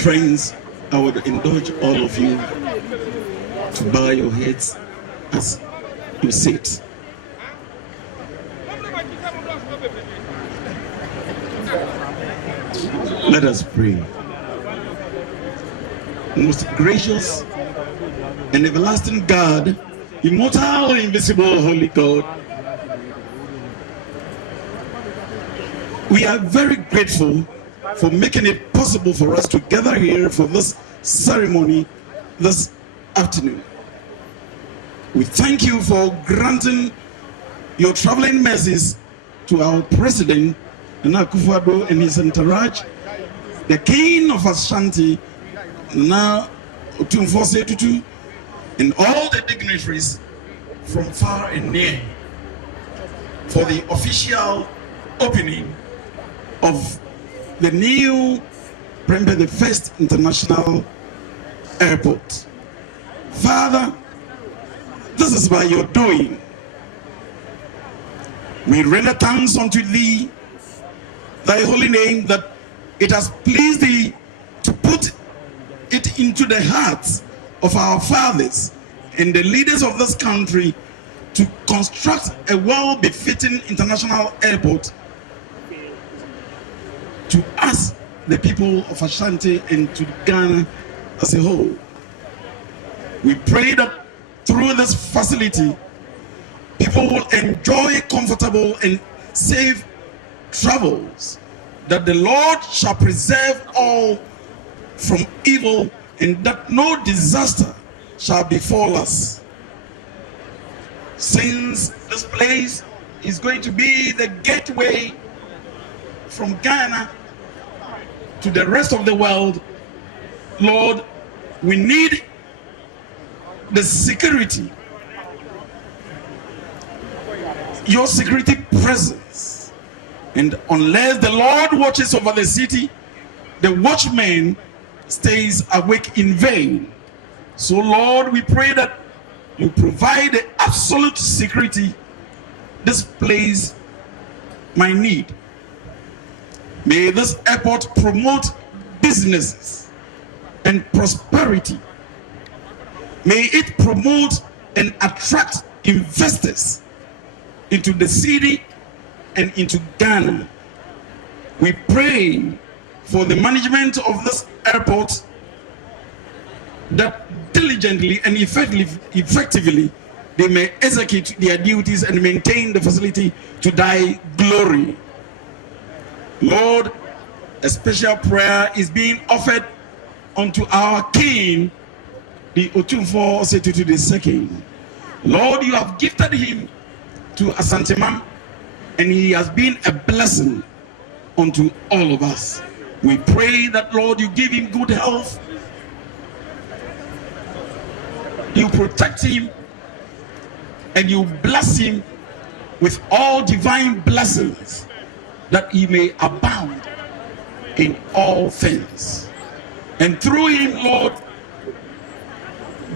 Friends, I would indulge all of you to bow your heads as you sit. Let us pray. Most gracious and everlasting God, immortal, invisible, holy God, we are very grateful for making it possible for us to gather here for this ceremony this afternoon. We thank you for granting your traveling mercies to our President, Nana Akufo-Addo, and his entourage, the King of Ashanti, Nana Otumfuo Tutu, and all the dignitaries from far and near for the official opening of the new Prempeh, the first international airport. Father, this is by your doing. We render thanks unto thee, thy holy name, that it has pleased thee to put it into the hearts of our fathers and the leaders of this country to construct a well-befitting international airport to us, the people of Ashanti, and to Ghana as a whole. We pray that through this facility, people will enjoy comfortable and safe travels, that the Lord shall preserve all from evil, and that no disaster shall befall us. Since this place is going to be the gateway from Ghana to the rest of the world, Lord, we need the security, your security presence. And unless the Lord watches over the city, the watchman stays awake in vain. So Lord, we pray that you provide the absolute security this place might need. May this airport promote businesses and prosperity. May it promote and attract investors into the city and into Ghana. We pray for the management of this airport that diligently and effectively they may execute their duties and maintain the facility to thy glory. Lord, a special prayer is being offered unto our King, the Otumfuo II. Lord, you have gifted him to Asantehene, and he has been a blessing unto all of us. We pray that, Lord, you give him good health, you protect him, and you bless him with all divine blessings, that he may abound in all things. And through him, Lord,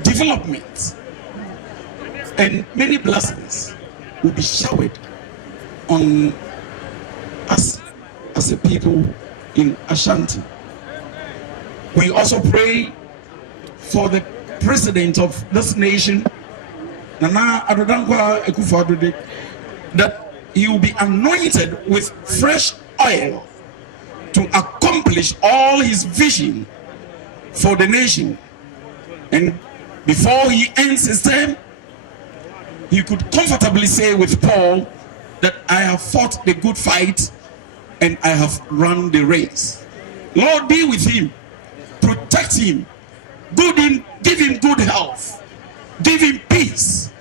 development and many blessings will be showered on us as a people in Ashanti. We also pray for the president of this nation, Nana Akufo-Addo, that he will be anointed with fresh oil to accomplish all his vision for the nation. And before he ends his term, he could comfortably say with Paul that I have fought the good fight and I have run the race. Lord, be with him, protect him, give him good health, give him peace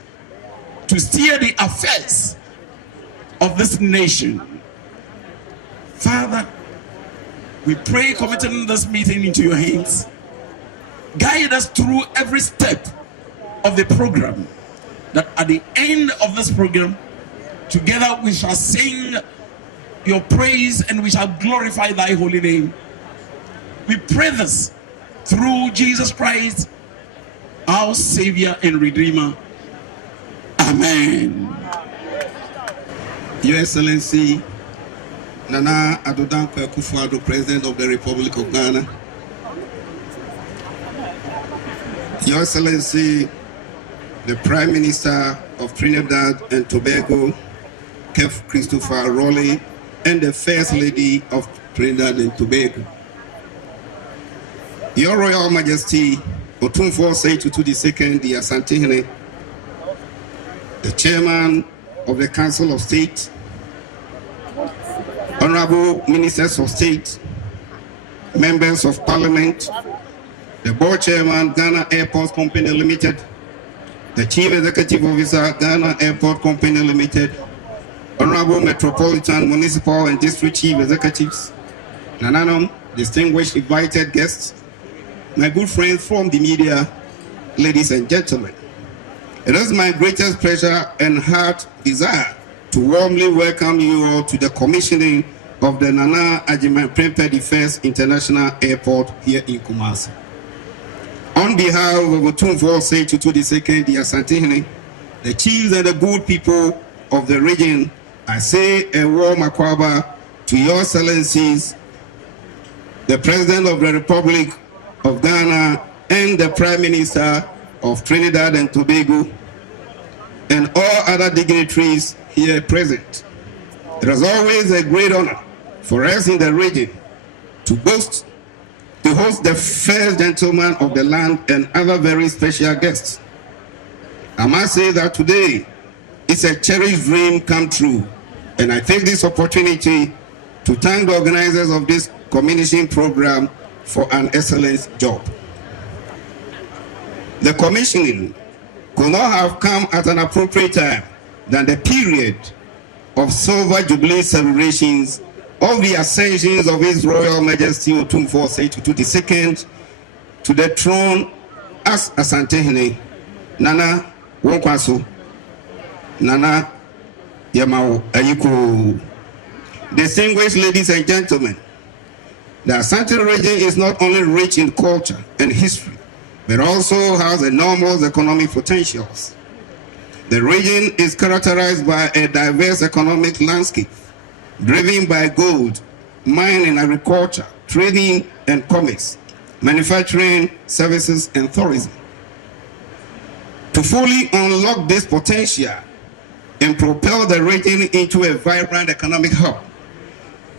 to steer the affairs of this nation. Father, we pray, committing this meeting into your hands. Guide us through every step of the program, that at the end of this program, together we shall sing your praise and we shall glorify thy holy name. We pray this through Jesus Christ, our Savior and Redeemer. Amen. Your Excellency, Nana Adodankwa Akufo-Addo, President of the Republic of Ghana, Your Excellency, the Prime Minister of Trinidad and Tobago, Kev Christopher Rowley, and the First Lady of Trinidad and Tobago. Your Royal Majesty, Opemsuo II, the Asantehene, the Chairman of the Council of State, Honorable Ministers of State, Members of Parliament, the Board Chairman, Ghana Airports Company Limited, the Chief Executive Officer, Ghana Airport Company Limited, Honorable Metropolitan, Municipal and District Chief Executives, Nananom, distinguished invited guests, my good friends from the media, ladies and gentlemen. It is my greatest pleasure and heart desire to warmly welcome you all to the commissioning of the Nana Agyemang Prempeh the First International Airport here in Kumasi. On behalf of Opemsuo II, the Asantehene, the chiefs and the good people of the region, I say a warm akwaba to Your Excellencies, the President of the Republic of Ghana and the Prime Minister of Trinidad and Tobago, and all other dignitaries here present. It is always a great honor for us in the region to host the first gentleman of the land and other very special guests. I must say that today is a cherished dream come true, and I take this opportunity to thank the organizers of this commissioning program for an excellent job. The commissioning could not have come at an appropriate time than the period of Silver Jubilee celebrations of the ascensions of His Royal Majesty Opemsuo II to the throne as Asantehene, Nana Wonkwaso, Nana Yamao Ayiko. Distinguished ladies and gentlemen, the Asante region is not only rich in culture and history, but also has enormous economic potentials. The region is characterized by a diverse economic landscape, driven by gold, mining, agriculture, trading and commerce, manufacturing, services, and tourism. To fully unlock this potential and propel the region into a vibrant economic hub,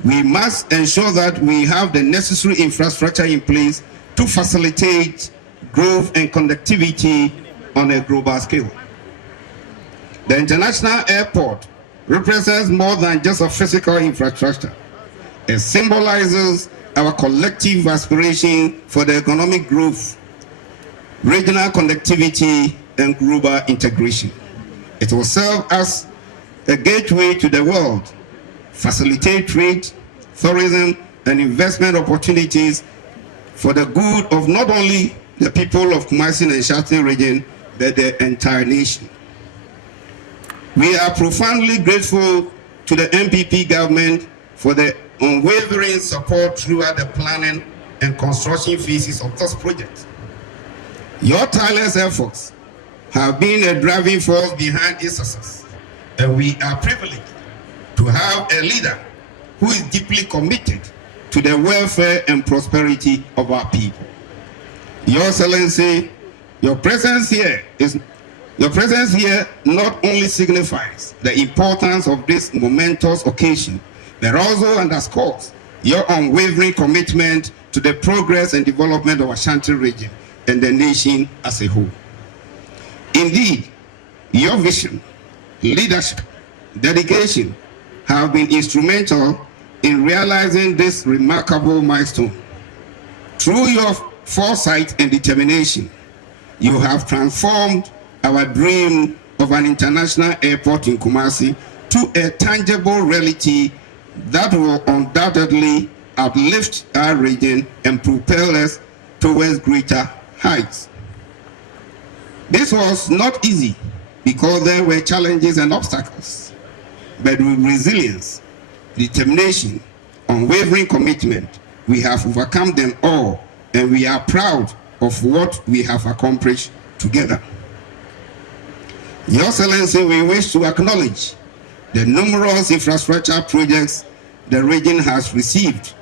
we must ensure that we have the necessary infrastructure in place to facilitate growth and connectivity on a global scale. The international airport represents more than just a physical infrastructure. It symbolizes our collective aspiration for the economic growth, regional connectivity, and global integration. It will serve as a gateway to the world, facilitate trade, tourism, and investment opportunities for the good of not only the people of Kumasi and Ashanti region, but the entire nation. We are profoundly grateful to the MPP government for the unwavering support throughout the planning and construction phases of this project. Your tireless efforts have been a driving force behind its success, and we are privileged to have a leader who is deeply committed to the welfare and prosperity of our people. Your Excellency, your presence here not only signifies the importance of this momentous occasion, but also underscores your unwavering commitment to the progress and development of Ashanti region and the nation as a whole. Indeed, your vision, leadership, dedication have been instrumental in realizing this remarkable milestone. Through your foresight and determination, you have transformed our dream of an international airport in Kumasi to a tangible reality that will undoubtedly uplift our region and propel us towards greater heights. This was not easy because there were challenges and obstacles, but with resilience, determination, unwavering commitment, we have overcome them all, and we are proud of what we have accomplished together. Your Excellency, we wish to acknowledge the numerous infrastructure projects the region has received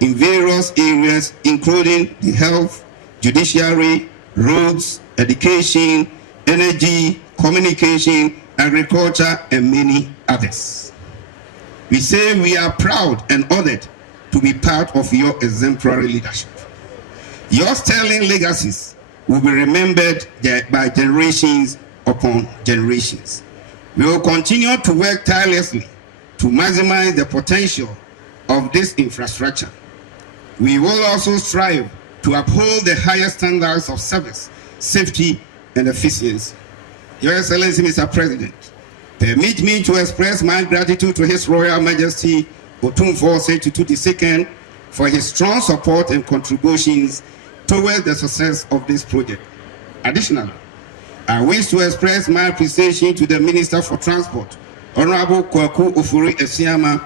in various areas, including the health, judiciary, roads, education, energy, communication, agriculture, and many others. We say we are proud and honored to be part of your exemplary leadership. Your sterling legacies will be remembered by generations upon generations. We will continue to work tirelessly to maximize the potential of this infrastructure. We will also strive to uphold the highest standards of service, safety, and efficiency. Your Excellency, Mr. President, permit me to express my gratitude to His Royal Majesty Opemsuo II for his strong support and contributions towards the success of this project. Additionally, I wish to express my appreciation to the Minister for Transport, Honorable Kwaku Ofori-Esiama,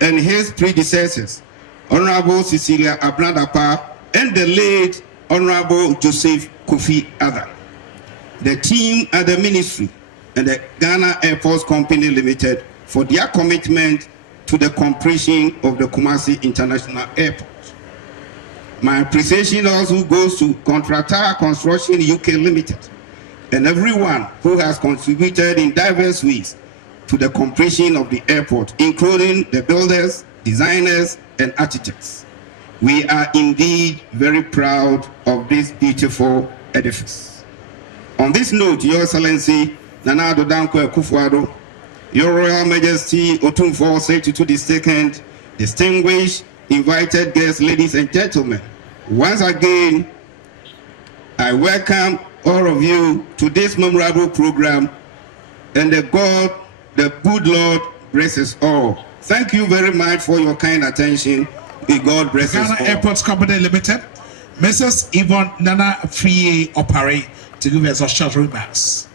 and his predecessors, Honorable Cecilia Abnadapa, and the late Honorable Joseph Kofi Ada, the team at the Ministry, and the Ghana Airports Company Limited for their commitment to the completion of the Kumasi International Airport. My appreciation also goes to Contractor Construction UK Limited and everyone who has contributed in diverse ways to the completion of the airport, including the builders, designers, and architects. We are indeed very proud of this beautiful edifice. On this note, Your Excellency, Nana Addo Dankwa Akufo-Addo, Your Royal Majesty Opemsuo II, distinguished invited guests, ladies and gentlemen, once again, I welcome all of you to this memorable program, and the good Lord bless us all. Thank you very much for your kind attention. May God bless us all. Ghana Airports Company Limited, Mrs. Yvonne Nana Friye Opare, to give us a short remarks.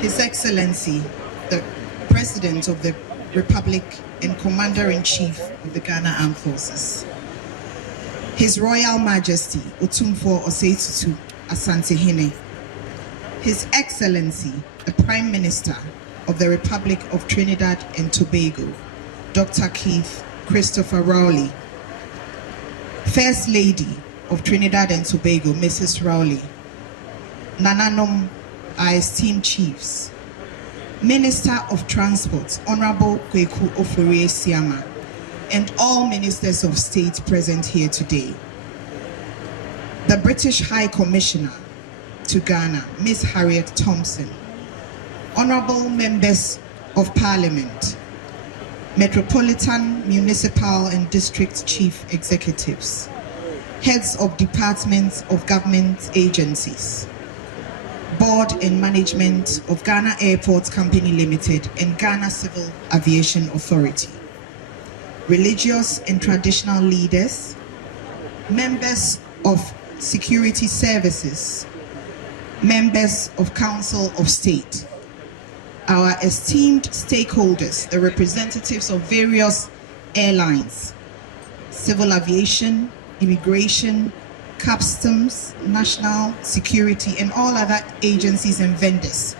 His Excellency, the President of the Republic and Commander-in-Chief of the Ghana Armed Forces, His Royal Majesty Opemsuo II Asantehene, His Excellency, the Prime Minister of the Republic of Trinidad and Tobago, Dr. Keith Christopher Rowley, First Lady of Trinidad and Tobago, Mrs. Rowley, Nananom, our esteemed chiefs, Minister of Transport, Honorable Kwaku Ofori-Esiama, and all ministers of state present here today, the British High Commissioner to Ghana, Ms. Harriet Thompson, honorable members of Parliament, Metropolitan, Municipal and District Chief Executives, heads of departments of government agencies, Board and Management of Ghana Airports Company Limited and Ghana Civil Aviation Authority, religious and traditional leaders, members of security services, members of Council of State, our esteemed stakeholders, the representatives of various airlines, civil aviation, immigration, customs, national security, and all other agencies and vendors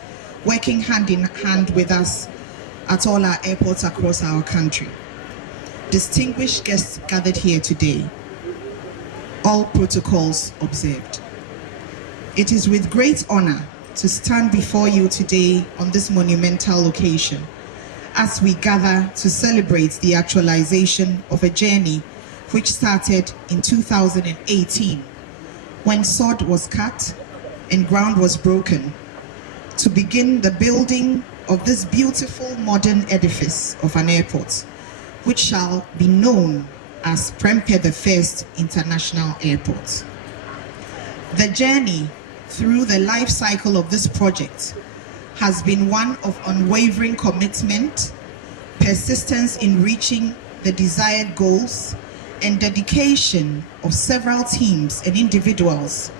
working hand in hand with us at all our airports across our country. Distinguished guests gathered here today, all protocols observed. It is with great honor to stand before you today on this monumental occasion as we gather to celebrate the actualization of a journey which started in 2018 when sod was cut and ground was broken to begin the building of this beautiful modern edifice of an airport, which shall be known as Prempeh, the first international airport. The journey through the life cycle of this project has been one of unwavering commitment, persistence in reaching the desired goals, and dedication of several teams and individuals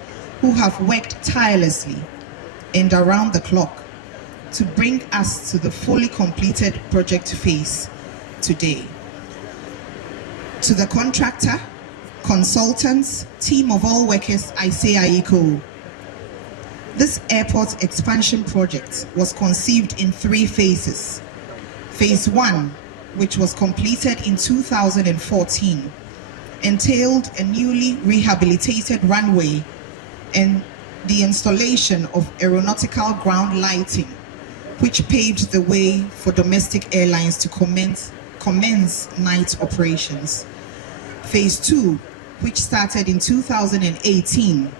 who have worked tirelessly and around the clock to bring us to the fully completed project phase today. To the contractor, consultants, team of all workers, I say Aiko. This airport expansion project was conceived in 3 phases. Phase 1, which was completed in 2014, entailed a newly rehabilitated runway and the installation of aeronautical ground lighting, which paved the way for domestic airlines to commence night operations. Phase 2, which started in 2018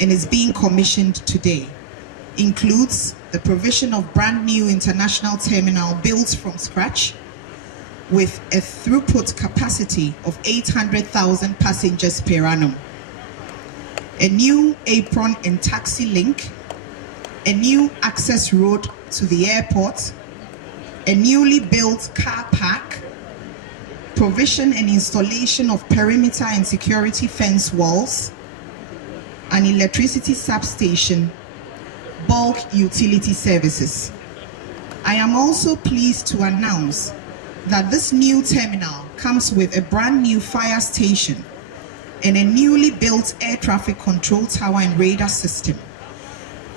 and is being commissioned today, includes the provision of brand new international terminal built from scratch with a throughput capacity of 800,000 passengers per annum, a new apron and taxi link, a new access road to the airport, a newly built car park, provision and installation of perimeter and security fence walls, an electricity substation, bulk utility services. I am also pleased to announce that this new terminal comes with a brand new fire station and a newly built air traffic control tower and radar system,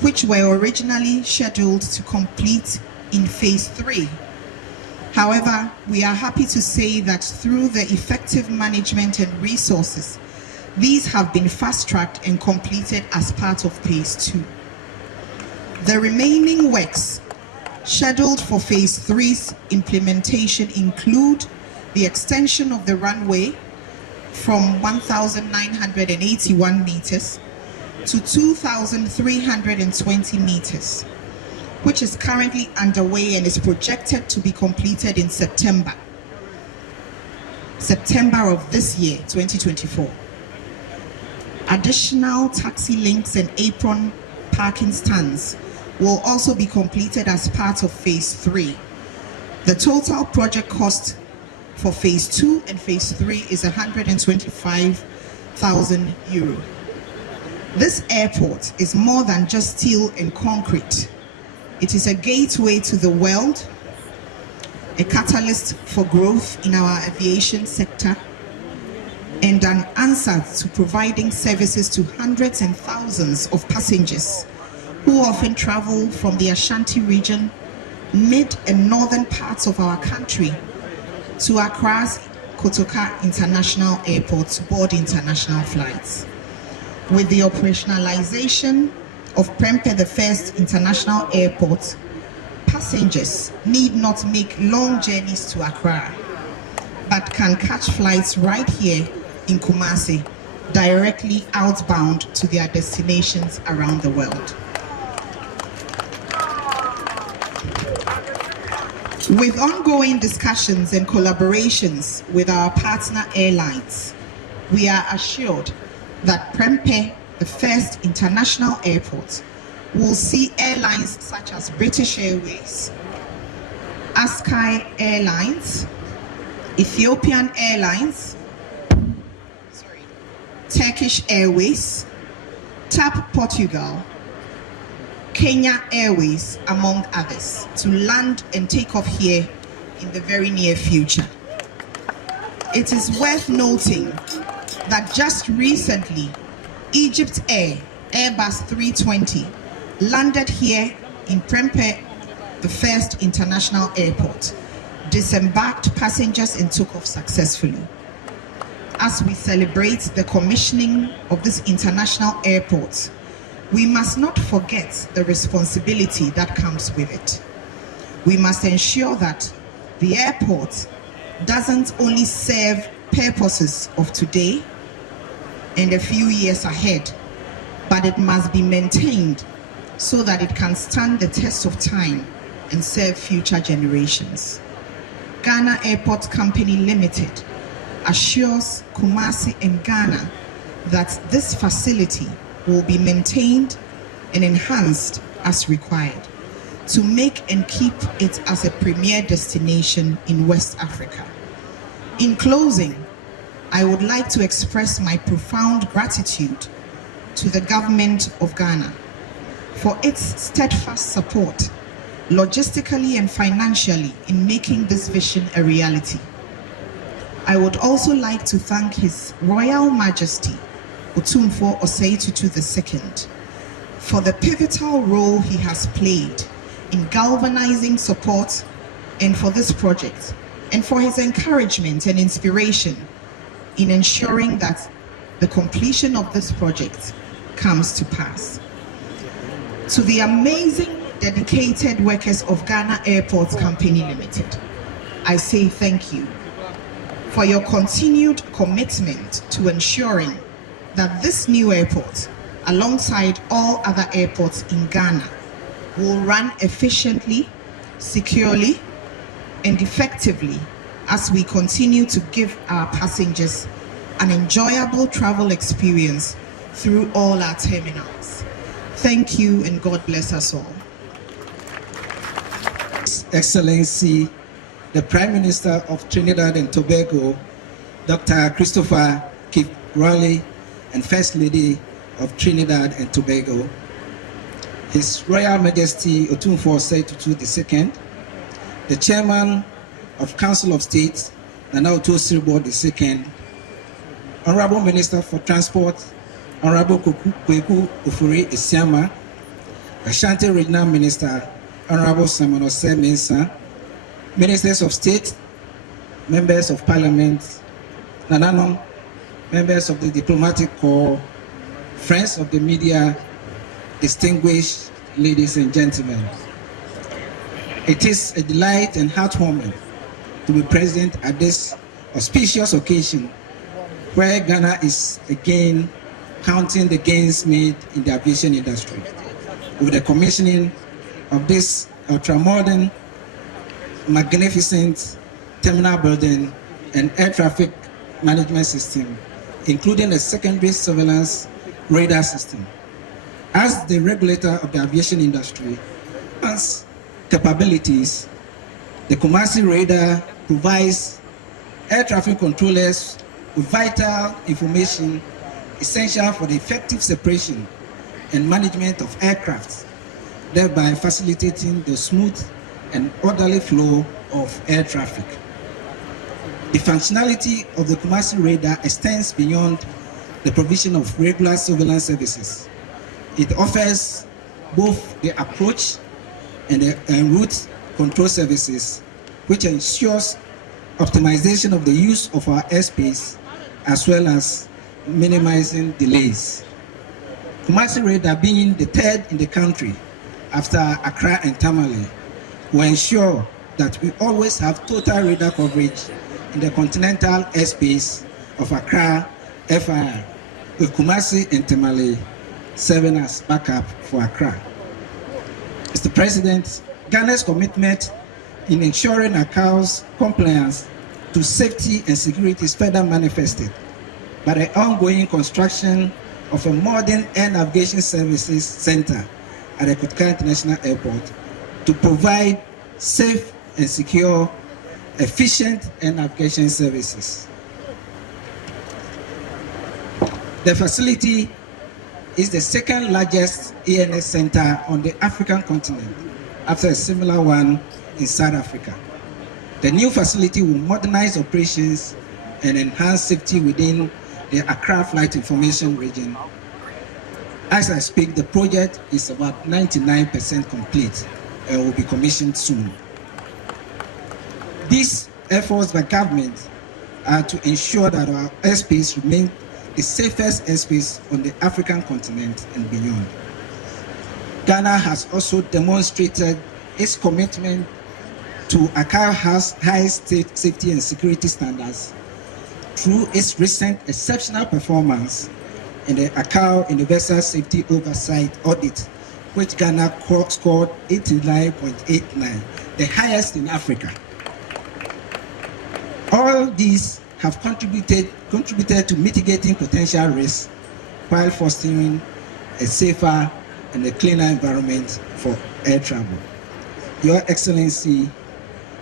which were originally scheduled to complete in phase 3. However, we are happy to say that through the effective management and resources, these have been fast-tracked and completed as part of phase 2. The remaining works scheduled for phase 3's implementation include the extension of the runway from 1,981 meters to 2,320 meters, which is currently underway and is projected to be completed in September of this year, 2024. Additional taxi links and apron parking stands will also be completed as part of phase 3. The total project cost for phase 2 and phase 3 is €125,000. This airport is more than just steel and concrete. It is a gateway to the world, a catalyst for growth in our aviation sector, and an answer to providing services to hundreds and thousands of passengers who often travel from the Ashanti region, mid and northern parts of our country to Accra's Kotoka International Airport to board international flights. With the operationalization of Prempeh, the first international airport, passengers need not make long journeys to Accra, but can catch flights right here in Kumasi, directly outbound to their destinations around the world. With ongoing discussions and collaborations with our partner airlines, we are assured that Prempeh, the first international airport, will see airlines such as British Airways, Askai Airlines, Ethiopian Airlines, Turkish Airways, TAP Portugal, Kenya Airways, among others, to land and take off here in the very near future. It is worth noting that just recently, Egypt Air, Airbus 320, landed here in Prempeh, the first international airport, disembarked passengers and took off successfully. As we celebrate the commissioning of this international airport, we must not forget the responsibility that comes with it. We must ensure that the airport doesn't only serve purposes of today and a few years ahead, but it must be maintained so that it can stand the test of time and serve future generations. Ghana Airport Company Limited assures Kumasi and Ghana that this facility will be maintained and enhanced as required to make and keep it as a premier destination in West Africa. In closing, I would like to express my profound gratitude to the government of Ghana for its steadfast support, logistically and financially, in making this vision a reality. I would also like to thank His Royal Majesty Otumfuo Osei Tutu II for the pivotal role he has played in galvanizing support and for this project, and for his encouragement and inspiration in ensuring that the completion of this project comes to pass. To the amazing, dedicated workers of Ghana Airports Company Limited, I say thank you for your continued commitment to ensuring that this new airport, alongside all other airports in Ghana, will run efficiently, securely, and effectively as we continue to give our passengers an enjoyable travel experience through all our terminals. Thank you, and God bless us all. His Excellency, the Prime Minister of Trinidad and Tobago, Dr. Christopher Kip Raleigh, and First Lady of Trinidad and Tobago, His Royal Majesty Otumfuo Osei-Tutu II, the Chairman of Council of State, Nana Oto Siriboe II, Honorable Minister for Transport, Honorable Kweku Ofori-Isiama, Ashanti Regional Minister, Honorable Simon Osei-Mensah, Ministers of State, Members of Parliament, Nananom, members of the Diplomatic Corps, friends of the media, distinguished ladies and gentlemen. It is a delight and heartwarming to be present at this auspicious occasion where Ghana is again counting the gains made in the aviation industry with the commissioning of this ultra-modern, magnificent terminal building and air traffic management system, including a secondary surveillance radar system. As the regulator of the aviation industry, as capabilities, the Kumasi radar provides air traffic controllers with vital information essential for the effective separation and management of aircraft, thereby facilitating the smooth and orderly flow of air traffic. The functionality of the Kumasi radar extends beyond the provision of regular surveillance services. It offers both the approach and the en route control services, which ensures optimization of the use of our airspace as well as minimizing delays. Kumasi radar, being the third in the country after Accra and Tamale, will ensure that we always have total radar coverage in the continental airspace of Accra FIR, with Kumasi and Tamale serving as backup for Accra. Mr. President, Ghana's commitment in ensuring Accra's compliance to safety and security is further manifested by the ongoing construction of a modern air navigation services center at the Kotka International Airport to provide safe and secure, efficient air navigation services. The facility is the second largest ANS center on the African continent, after a similar one in South Africa. The new facility will modernize operations and enhance safety within the Accra Flight Information Region. As I speak, the project is about 99% complete and will be commissioned soon. These efforts by government are to ensure that our airspace remains the safest airspace on the African continent and beyond. Ghana has also demonstrated its commitment to Accra's high safety and security standards through its recent exceptional performance in the Accra Universal Safety Oversight Audit, which Ghana scored 89.89, the highest in Africa. All these have contributed to mitigating potential risks while fostering a safer and a cleaner environment for air travel. Your Excellency,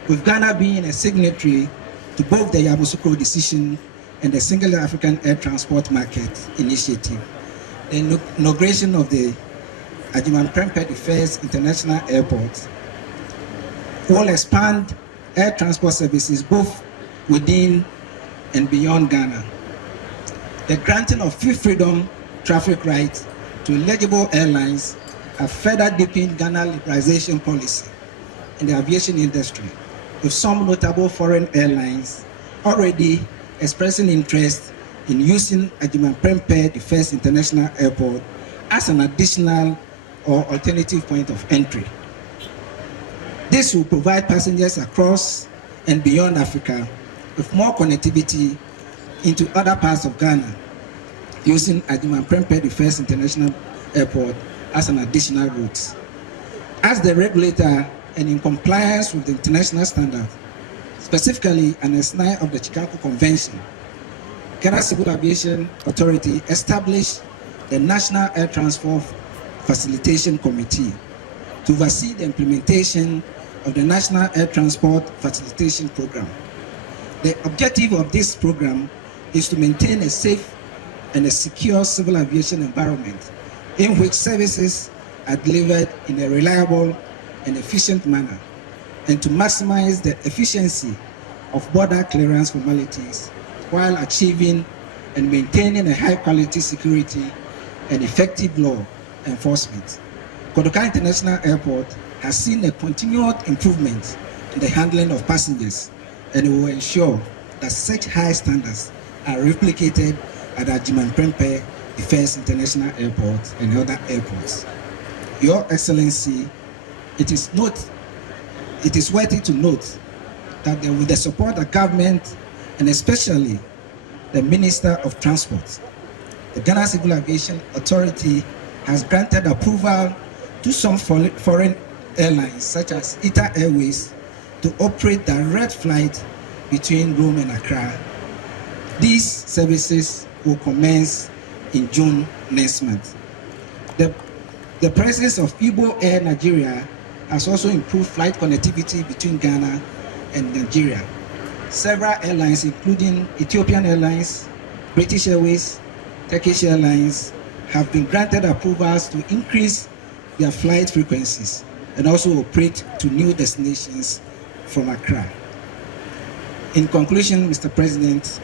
with Ghana being a signatory to both the Yamoussoukro decision and the Single African Air Transport Market Initiative, the inauguration of the Prempeh the first international airport will expand air transport services both within and beyond Ghana. The granting of free freedom traffic rights to eligible airlines have further deepened Ghana's liberalization policy in the aviation industry, with some notable foreign airlines already expressing interest in using Prempeh, the first international airport, as an additional or alternative point of entry. This will provide passengers across and beyond Africa with more connectivity into other parts of Ghana, using Prempeh, the first international airport, as an additional route. As the regulator and in compliance with the international standard, specifically Annex 9 of the Chicago Convention, Ghana Civil Aviation Authority established the National Air Transport Facilitation Committee to oversee the implementation of the National Air Transport Facilitation Program. The objective of this program is to maintain a safe and a secure civil aviation environment in which services are delivered in a reliable and efficient manner, and to maximize the efficiency of border clearance formalities while achieving and maintaining a high quality security and effective law enforcement. Kotoka International Airport has seen a continued improvement in the handling of passengers, and will ensure that such high standards are replicated at Prempeh, the first international airport, and other airports. Your Excellency, it is worthy to note that with the support of government and especially the Minister of Transport, the Ghana Civil Aviation Authority has granted approval to some foreign airlines such as ITA Airways to operate direct flight between Rome and Accra. These services will commence in June next month. The presence of Igbo Air Nigeria has also improved flight connectivity between Ghana and Nigeria. Several airlines, including Ethiopian Airlines, British Airways, Turkish Airlines, have been granted approvals to increase their flight frequencies and also operate to new destinations from Accra. In conclusion, Mr. President,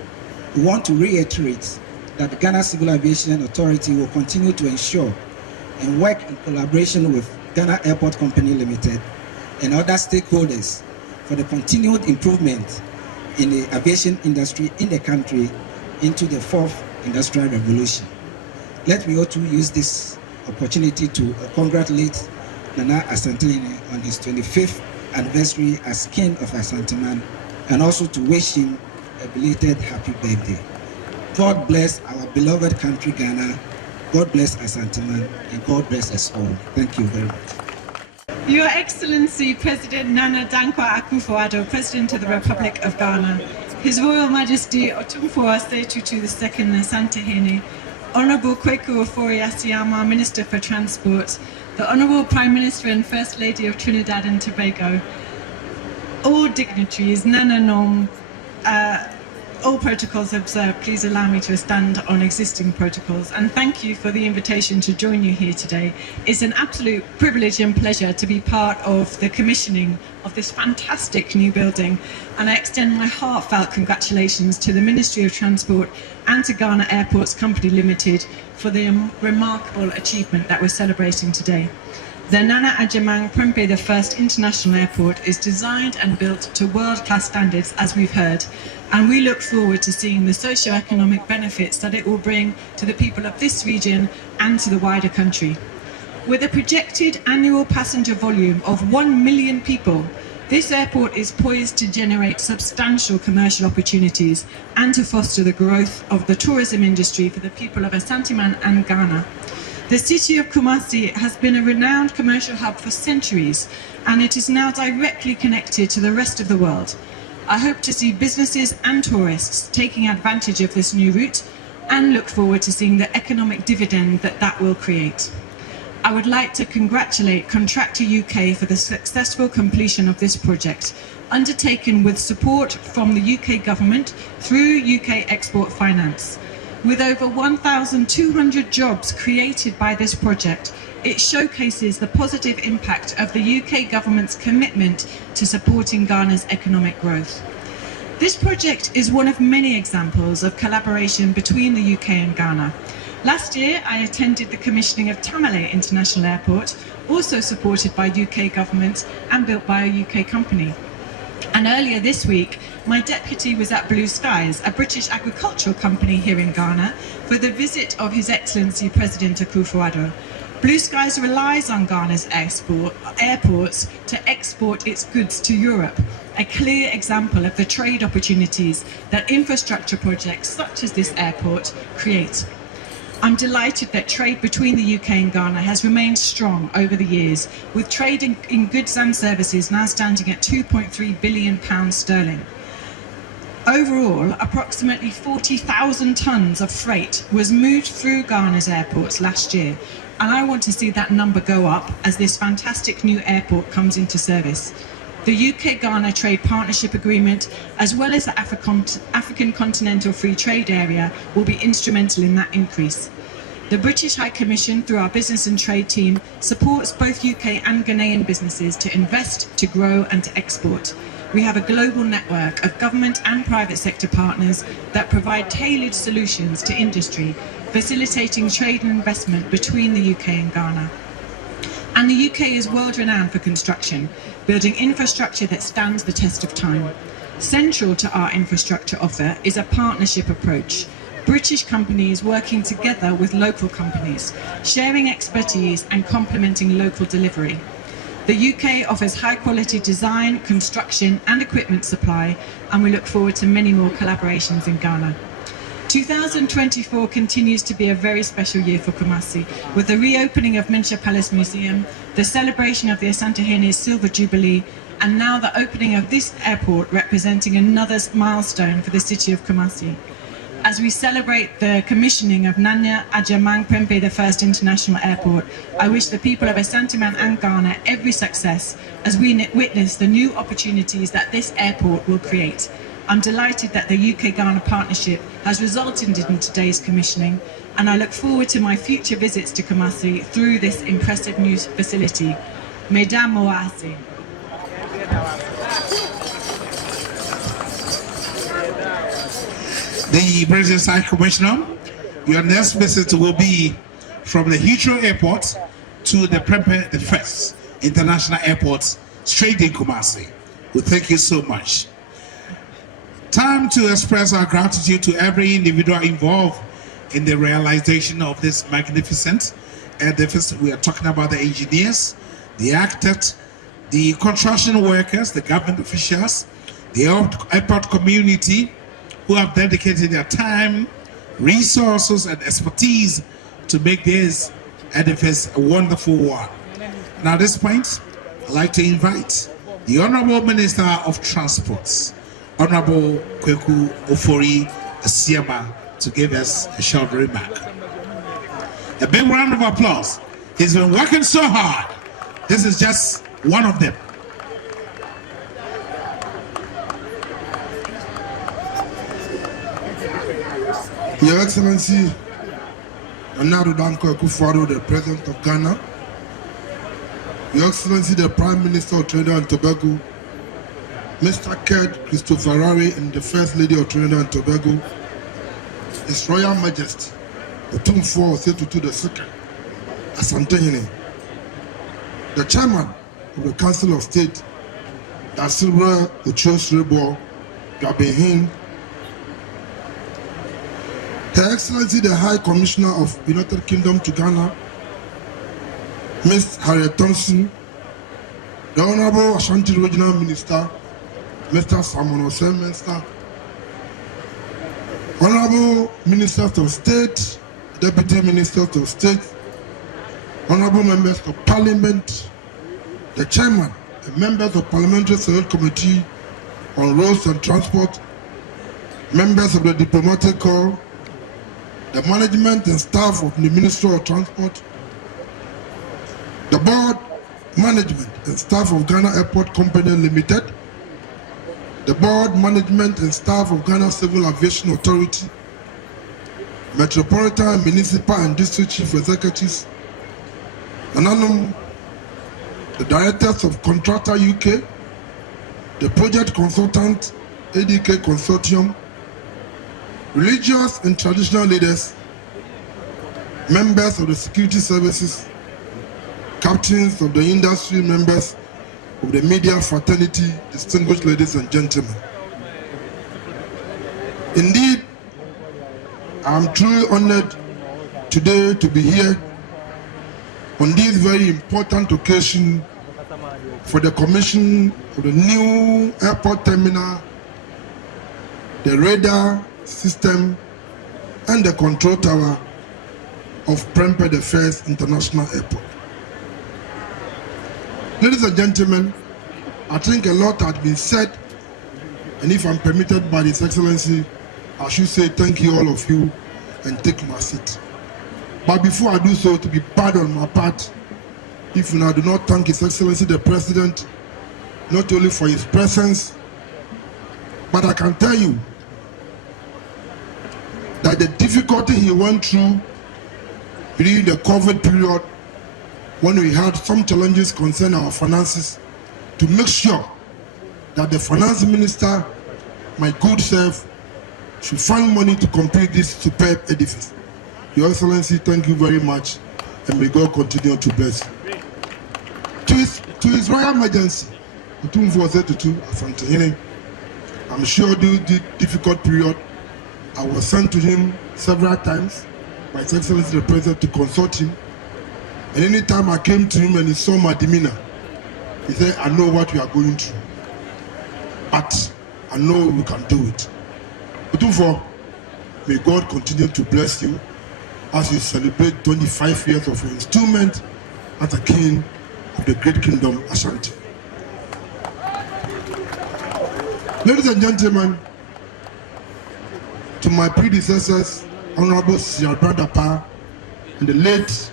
we want to reiterate that the Ghana Civil Aviation Authority will continue to ensure and work in collaboration with Ghana Airport Company Limited and other stakeholders for the continued improvement in the aviation industry in the country into the fourth industrial revolution. Let me also use this opportunity to congratulate Nana Asantehene on his 25th anniversary as King of Asantehene, and also to wish him a belated happy birthday. God bless our beloved country Ghana, God bless Asantehene, and God bless us all. Thank you very much. Your Excellency President Nana Dankwa Akufo-Addo, President of the Republic of Ghana, His Royal Majesty Otumfuo Asetutu II Asantehene, Honorable Kweku Ofori-Asiyama, Minister for Transport, the Honorable Prime Minister and First Lady of Trinidad and Tobago, all dignitaries, Nana Nom, all protocols observed. Please allow me to stand on existing protocols, and thank you for the invitation to join you here today. It's an absolute privilege and pleasure to be part of the commissioning of this fantastic new building, and I extend my heartfelt congratulations to the Ministry of Transport and to Ghana Airports Company Limited for the remarkable achievement that we're celebrating today. The Nana Prempeh, the first international airport, is designed and built to world-class standards, as we've heard, and we look forward to seeing the socio-economic benefits that it will bring to the people of this region and to the wider country. With a projected annual passenger volume of 1 million people, this airport is poised to generate substantial commercial opportunities and to foster the growth of the tourism industry for the people of Asantehene and Ghana. The city of Kumasi has been a renowned commercial hub for centuries, and it is now directly connected to the rest of the world. I hope to see businesses and tourists taking advantage of this new route and look forward to seeing the economic dividend that will create. I would like to congratulate Contractor UK for the successful completion of this project, undertaken with support from the UK government through UK Export Finance. With over 1,200 jobs created by this project, it showcases the positive impact of the UK government's commitment to supporting Ghana's economic growth. This project is one of many examples of collaboration between the UK and Ghana. Last year, I attended the commissioning of Tamale International Airport, also supported by UK government and built by a UK company. And earlier this week, my deputy was at Blue Skies, a British agricultural company here in Ghana, for the visit of His Excellency President Akufo-Addo. Blue Skies relies on Ghana's airports to export its goods to Europe, a clear example of the trade opportunities that infrastructure projects such as this airport create. I'm delighted that trade between the UK and Ghana has remained strong over the years, with trade in goods and services now standing at £2.3 billion sterling. Overall, approximately 40,000 tonnes of freight was moved through Ghana's airports last year, and I want to see that number go up as this fantastic new airport comes into service. The UK-Ghana Trade Partnership Agreement, as well as the African Continental Free Trade Area, will be instrumental in that increase. The British High Commission, through our business and trade team, supports both UK and Ghanaian businesses to invest, to grow and to export. We have a global network of government and private sector partners that provide tailored solutions to industry, facilitating trade and investment between the UK and Ghana. And the UK is world-renowned for construction, building infrastructure that stands the test of time. Central to our infrastructure offer is a partnership approach. British companies working together with local companies, sharing expertise and complementing local delivery. The UK offers high-quality design, construction and equipment supply, and we look forward to many more collaborations in Ghana. 2024 continues to be a very special year for Kumasi, with the reopening of Mincha Palace Museum, the celebration of the Asantehene Silver Jubilee, and now the opening of this airport, representing another milestone for the city of Kumasi. As we celebrate the commissioning of Nanya Adjamang Prempeh, the first international airport, I wish the people of Asantehene and Ghana every success as we witness the new opportunities that this airport will create. I'm delighted that the UK-Ghana partnership has resulted in today's commissioning, and I look forward to my future visits to Kumasi through this impressive new facility. Mesdames Moase. The President High Commissioner, your next visit will be from the Heathrow Airport to the Prempeh, the first international airport, straight in Kumasi. Well, thank you so much. Time to express our gratitude to every individual involved in the realization of this magnificent edifice. We are talking about the engineers, the architects, the construction workers, the government officials, the airport community, who have dedicated their time, resources, and expertise to make this edifice a wonderful one. Now, at this point, I'd like to invite the Honorable Minister of Transports, Honorable Kweku Ofori Asiama, to give us a short remark. A big round of applause. He's been working so hard. This is just one of them. Your Excellency, Nana Danko Akufo-Addo, the President of Ghana, Your Excellency, the Prime Minister of Trinidad and Tobago, Mr. Ked Christopher Rari and the First Lady of Trinidad and Tobago, His Royal Majesty, Opemsuo Osetutu II, Asantehene, the Chairman of the Council of State, Dasilra Ocho-Srebo, Gabehin, Her Excellency, the High Commissioner of United Kingdom to Ghana, Ms. Harriet Thompson, the Honorable Ashanti Regional Minister, Mr. Simon Osemester, Honorable Ministers of State, Deputy Ministers of State, Honorable Members of Parliament, the Chairman and members of Parliamentary Select Committee on Roads and Transport, members of the Diplomatic Corps, the management and staff of the Ministry of Transport, the board, management and staff of Ghana Airport Company Limited, the board, management and staff of Ghana Civil Aviation Authority, Metropolitan, Municipal and District Chief Executives, the directors of Contractor UK, the project consultant, ADK Consortium, religious and traditional leaders, members of the security services, captains of the industry, members of the media fraternity, distinguished ladies and gentlemen. Indeed, I am truly honored today to be here on this very important occasion for the commission of the new airport terminal, the radar system, and the control tower of Prempeh the First International Airport. Ladies and gentlemen, I think a lot has been said, and if I'm permitted by His Excellency, I should say thank you all of you and take my seat. But before I do so, to be bad on my part, if I do not thank His Excellency the President, not only for his presence, but I can tell you that the difficulty he went through during the COVID period, when we had some challenges concerning our finances, to make sure that the finance minister, my good self, should find money to complete this superb edifice. Your Excellency, thank you very much, and may God continue to bless you. To His Royal Majesty, Opemsuo Asantehene, I'm sure during the difficult period, I was sent to him several times by His Excellency the President to consult him. And anytime I came to him and he saw my demeanor, he said, I know what you are going through, but I know you can do it. Opemsuo, may God continue to bless you as you celebrate 25 years of your installment as a king of the great kingdom Ashanti. Ladies and gentlemen, to my predecessors, Honorable Siadradapa and the late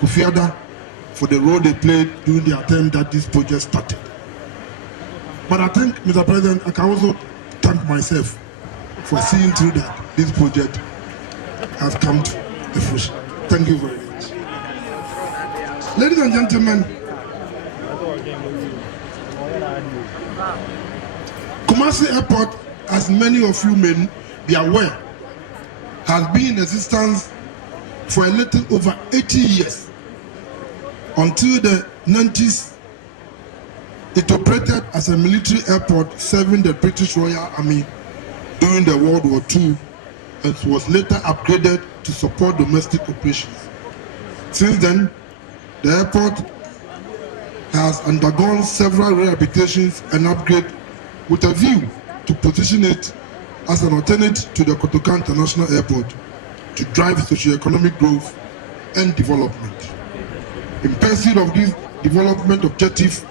Kufiada, for the role they played during the attempt that this project started. But I think, Mr. President, I can also thank myself for seeing through that this project has come to the fruition. Thank you very much. Ladies and gentlemen, Kumasi Airport, as many of you may be aware, has been in existence for a little over 80 years. Until the 90s, it operated as a military airport serving the British Royal Army during the World War II, and was later upgraded to support domestic operations. Since then, the airport has undergone several rehabilitations and upgrades with a view to position it as an alternative to the Kotoka International Airport to drive socio-economic growth and development. In pursuit of this development objective,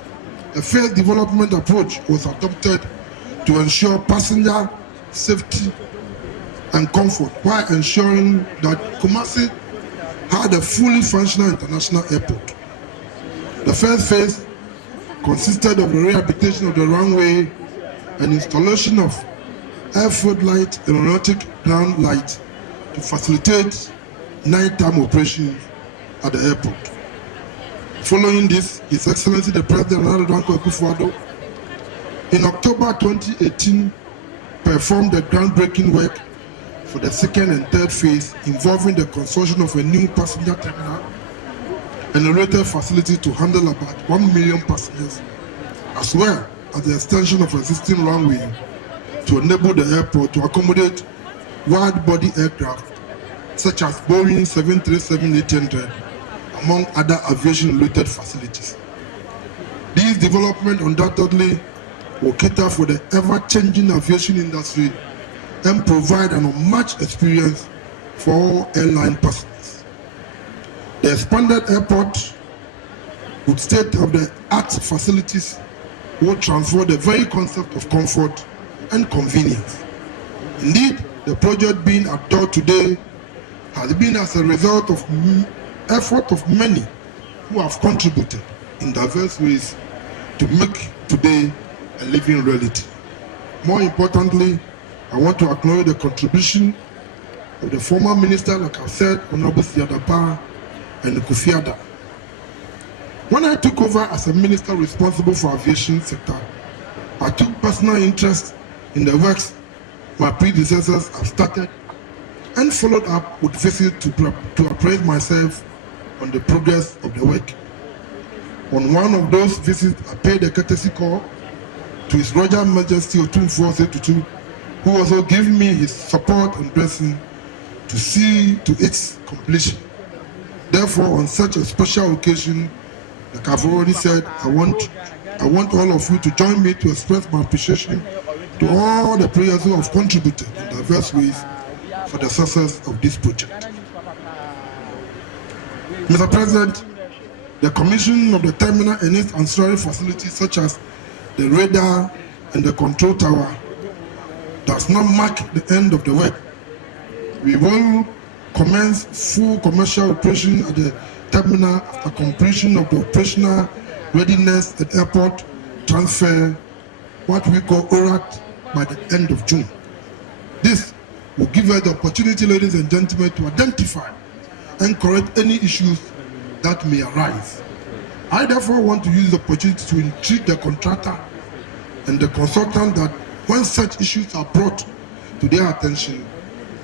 a phased development approach was adopted to ensure passenger safety and comfort while ensuring that Kumasi had a fully functional international airport. The first phase consisted of the rehabilitation of the runway and installation of airfield light and aeronautic ground light to facilitate nighttime operations at the airport. Following this, His Excellency the President Nana Dankwa Akufo-Addo, in October 2018, performed the groundbreaking work for the second and third phase involving the construction of a new passenger terminal and a rated facility to handle about 1 million passengers, as well as the extension of existing runway to enable the airport to accommodate wide-body aircraft such as Boeing 737-800, among other aviation-related facilities. These developments undoubtedly will cater for the ever-changing aviation industry and provide an unmatched experience for all airline passengers. The expanded airport with state-of-the-art facilities will transfer the very concept of comfort and convenience. Indeed, the project being adopted today has been as a result of effort of many who have contributed in diverse ways to make today a living reality. More importantly, I want to acknowledge the contribution of the former minister, like I said, Honorable Siadapa and Kufiada. When I took over as a minister responsible for aviation sector, I took personal interest in the works my predecessors have started and followed up with visits to appraise myself on the progress of the work. On one of those visits, I paid a courtesy call to His Royal Majesty Opemsuo Tutu, who also gave me his support and blessing to see to its completion. Therefore, on such a special occasion, like I've already said, I want all of you to join me to express my appreciation to all the players who have contributed in diverse ways for the success of this project. Mr. President, the commission of the terminal and its ancillary facilities such as the radar and the control tower does not mark the end of the work. We will commence full commercial operation at the terminal after completion of the operational readiness and airport transfer, what we call ORAT, by the end of June. This will give us the opportunity, ladies and gentlemen, to identify and correct any issues that may arise. I therefore want to use the opportunity to entreat the contractor and the consultant that when such issues are brought to their attention,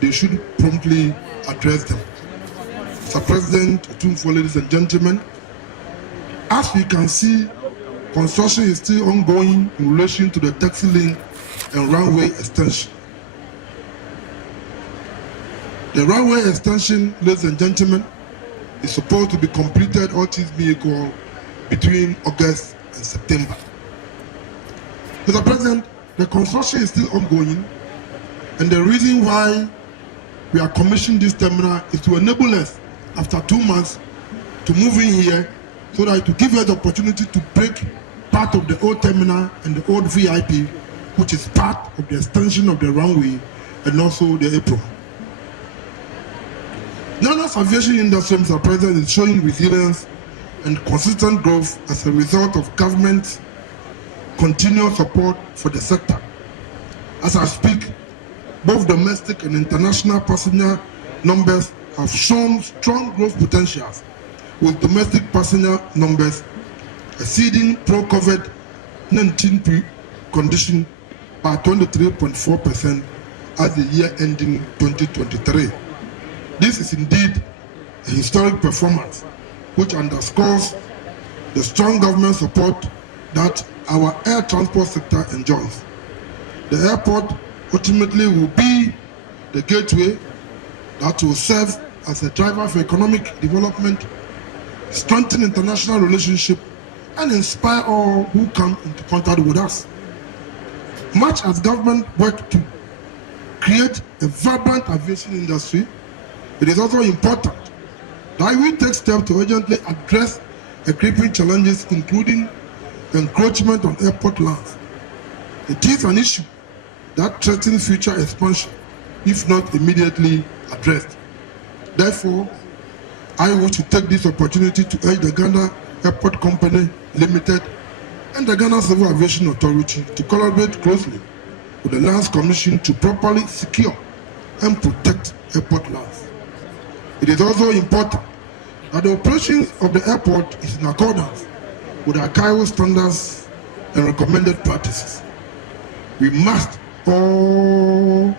they should promptly address them. Mr. President, Opemsuo, ladies and gentlemen, as we can see, construction is still ongoing in relation to the taxi link and runway extension. The runway extension, ladies and gentlemen, is supposed to be completed, all things being equal, between August and September. Mr. President, the construction is still ongoing, and the reason why we are commissioning this terminal is to enable us, after 2 months, to move in here so that to give us the opportunity to break part of the old terminal and the old VIP, which is part of the extension of the runway and also the apron. Ghana's aviation industry, Mr. President, is showing resilience and consistent growth as a result of government's continued support for the sector. As I speak, both domestic and international passenger numbers have shown strong growth potentials, with domestic passenger numbers exceeding pro-COVID-19 pre-condition by 23.4% as the year ending 2023. This is indeed a historic performance which underscores the strong government support that our air transport sector enjoys. The airport ultimately will be the gateway that will serve as a driver for economic development, strengthen international relationships, and inspire all who come into contact with us. Much as government work to create a vibrant aviation industry, it is also important that we take steps to urgently address the creeping challenges, including encroachment on airport lands. It is an issue that threatens future expansion if not immediately addressed. Therefore, I wish to take this opportunity to urge the Ghana Airport Company Limited and the Ghana Civil Aviation Authority to collaborate closely with the Lands Commission to properly secure and protect airport lands. It is also important that the operations of the airport is in accordance with archival standards and recommended practices. We must all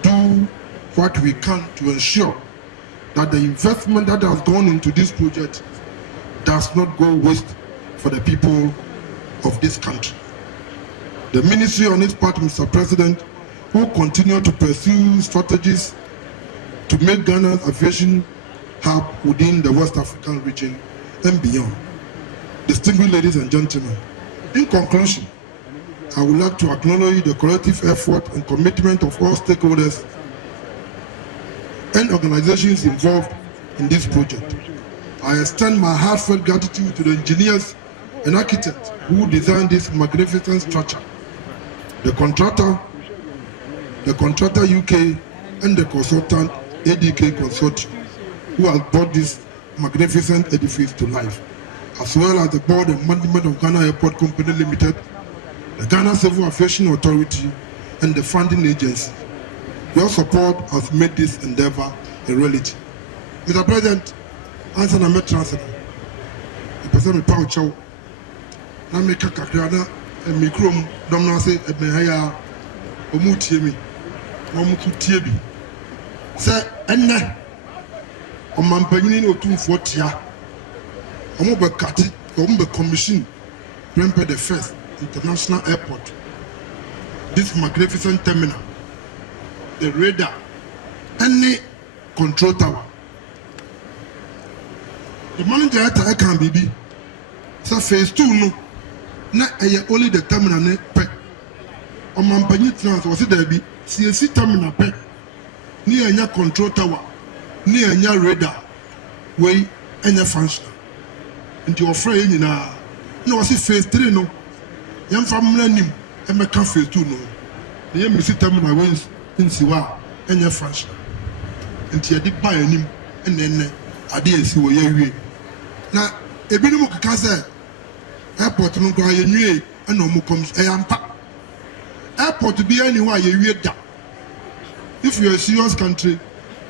do what we can to ensure that the investment that has gone into this project does not go waste for the people of this country. The ministry on its part, Mr. President, will continue to pursue strategies to make Ghana's aviation hub within the West African region and beyond. Distinguished ladies and gentlemen, in conclusion, I would like to acknowledge the collective effort and commitment of all stakeholders and organizations involved in this project. I extend my heartfelt gratitude to the engineers and architects who designed this magnificent structure, the contractor UK, and the consultant ADK Consortium, who has brought this magnificent edifice to life, as well as the board and management of Ghana Airport Company Limited, the Ghana Civil Aviation Authority, and the funding agency. Your support has made this endeavor a reality. Mr. President, answer na me transfer. The person me power chow. Na me kakakra na mikrom dom na say e me haya omu tie mi. Omu ku tie bi. Sir, and on my opinion, or 240. I'm over cut it, I'm the commission, Prempeh the First International Airport. This magnificent terminal, the radar, any control tower. The manager I can be. So phase 2 no. Na only the terminal ne pe. On my trans was it there be CSC terminal pe. Ni anya control tower. Ni anya radar. Way anya function. Into your friend na. No was it phase 3 no. Yam family nim. E me can phase 2 no. The yam CSC terminal wins in siwa anya function. Into your buy nim and then ade si wo ye na ebi no kaka say airport no go ye nwie na omo kom eyampa airport be anywhere ye wie da if you are a serious country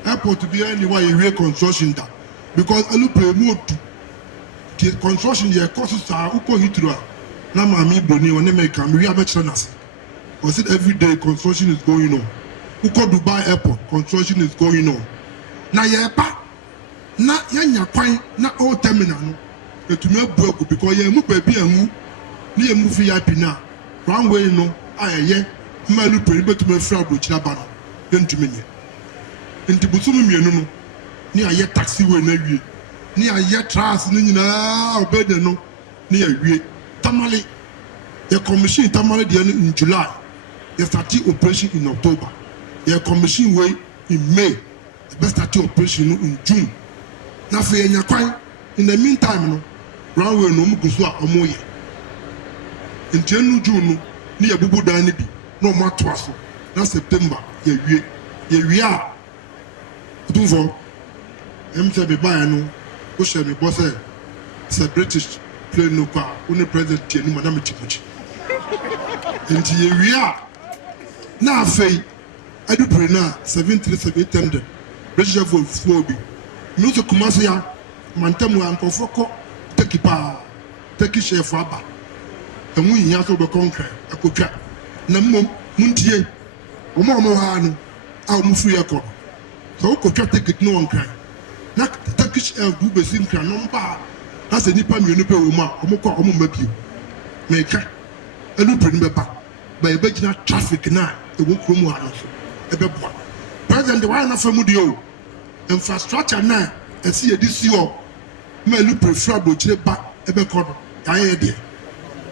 airport be anywhere ye wie construction da because alupe mo tu the construction ye cost sa uko hitro na mami boni won make am we abechra nas was it every day construction is going on uko Dubai airport construction is going on na ye pa na yanya kwan na all terminal no etumi abuaku because ye mu baabi anu ni ye mu VIP na runway no ayeye malu peri betumi afra brochira ba no yentumi ne ntibusum mienu no ni aye taxi way na wie ni aye trans ni nyina obede no ni awie tamale ye commission tamale de in July ye start operation in October ye commission way in May the start operation in June. Na for yenya kwan in the meantime no runway no mu guso a omoye ntenu June no ni yabubu dan ni bi no mo atoa so na September ye wie a tudunfo emse be buy no o she me boss say British plane no kwa uni president tie ni madam Chipochi enti ye wie a na afei adu pre na 737 British for bi nous te commençons à mantam wa nkofo ko taki chef aba emu yin so be concrete akotwa na mum muntie o mo ha no a o mu free akọ so okotwa ticket no on kran na taki chef du be sim kran no mba na se nipa mienu pe o ma o mo ko o mo mabio me ka elu pre ni be ba e be gina traffic na e wo krom ha no so e be boa president why na famu di o infrastructure na esi ye disi o melu prefer brochire ba ebe kodo ya ye de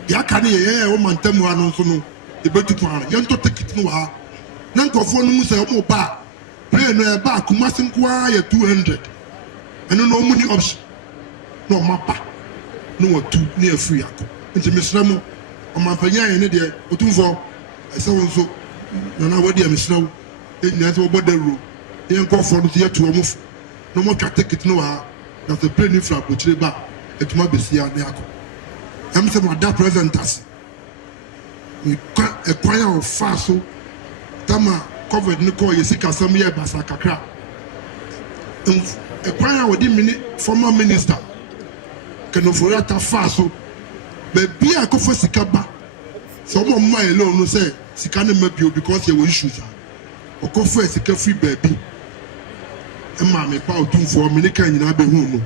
ya ka ne ye o mantam wa no so no e betu pan ye nto ticket no wa na nkofo no mu se o ba plane no e ba Kumasi kwa ye 200 eno no mu ni option no mapa no wa 2 ne free akọ nti mesra mo o mampanya ye ne de otumfo ese won so na wadi mesra wo e nyina so bodaru yen ko for no ye to omo no mo twa ticket no ha na the plane infra brochire ba etuma besia ne akọ am se mo da presenters mi kwa ekwanya o fa so tama covered ni ko ye sika sam ye basa kakra ekwanya wo di mini former minister kanofora ta fa so be bia ko fo sika ba so mo ma ele onu say sika ne mabio because ye wo issues o ko fo sika free baby ma me pa otumfo me ne kan nyina be hu no